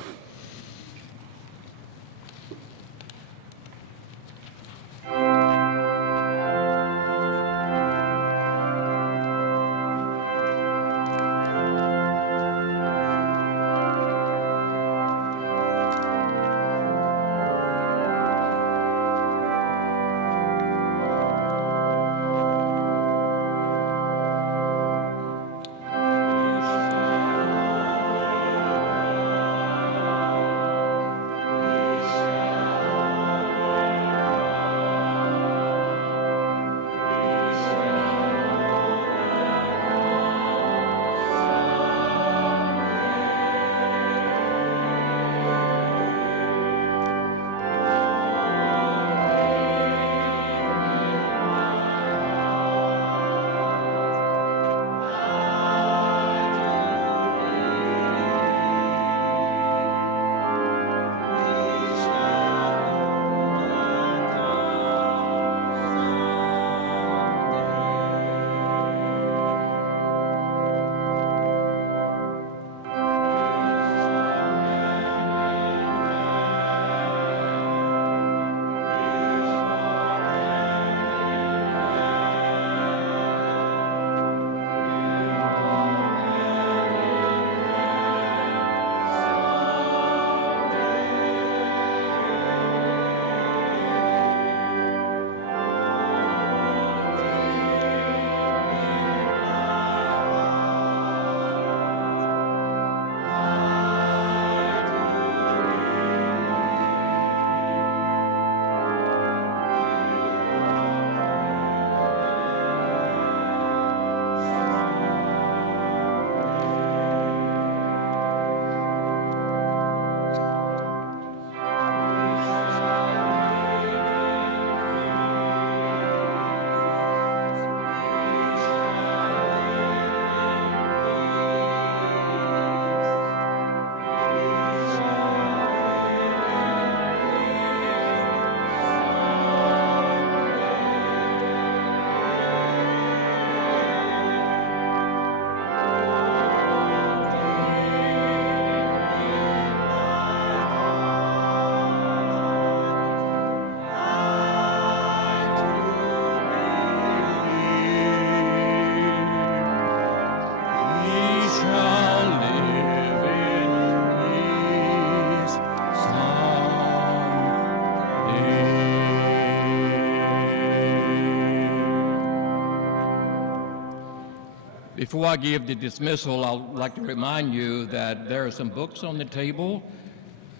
Before I give the dismissal, I'd like to remind you that there are some books on the table,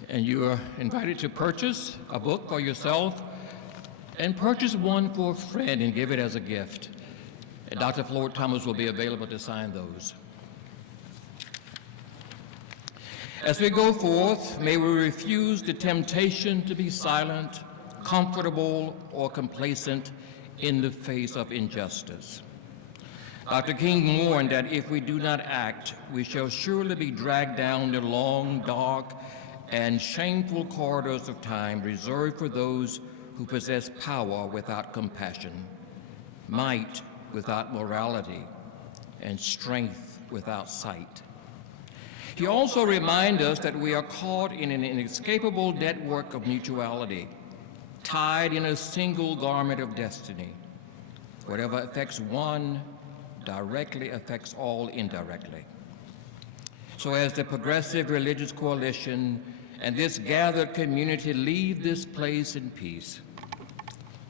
and you are invited to purchase a book for yourself and purchase one for a friend and give it as a gift. And Dr. Floyd Thomas will be available to sign those. As we go forth, may we refuse the temptation to be silent, comfortable, or complacent in the face of injustice. Dr. King warned that if we do not act, we shall surely be dragged down the long, dark, and shameful corridors of time reserved for those who possess power without compassion, might without morality, and strength without sight. He also reminds us that we are caught in an inescapable network of mutuality, tied in a single garment of destiny. Whatever affects one directly affects all indirectly. So as the Progressive Religious Coalition and this gathered community leave this place in peace,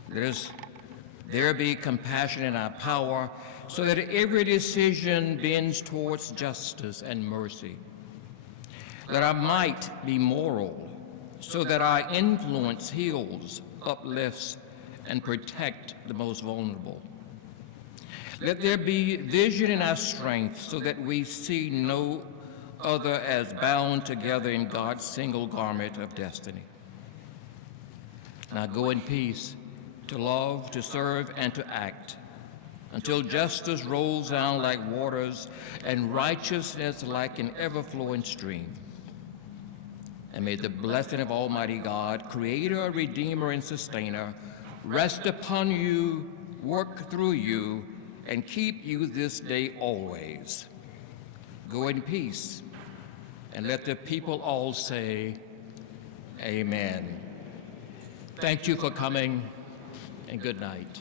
there be compassion in our power so that every decision bends towards justice and mercy. Let our might be moral so that our influence heals, uplifts, and protects the most vulnerable. Let there be vision in our strength so that we see no other as bound together in God's single garment of destiny. Now go in peace to love, to serve, and to act until justice rolls down like waters and righteousness like an ever-flowing stream. And may the blessing of Almighty God, Creator, Redeemer, and Sustainer, rest upon you, work through you, and keep you this day always. Go in peace, and let the people all say, Amen. Thank you for coming, and good night.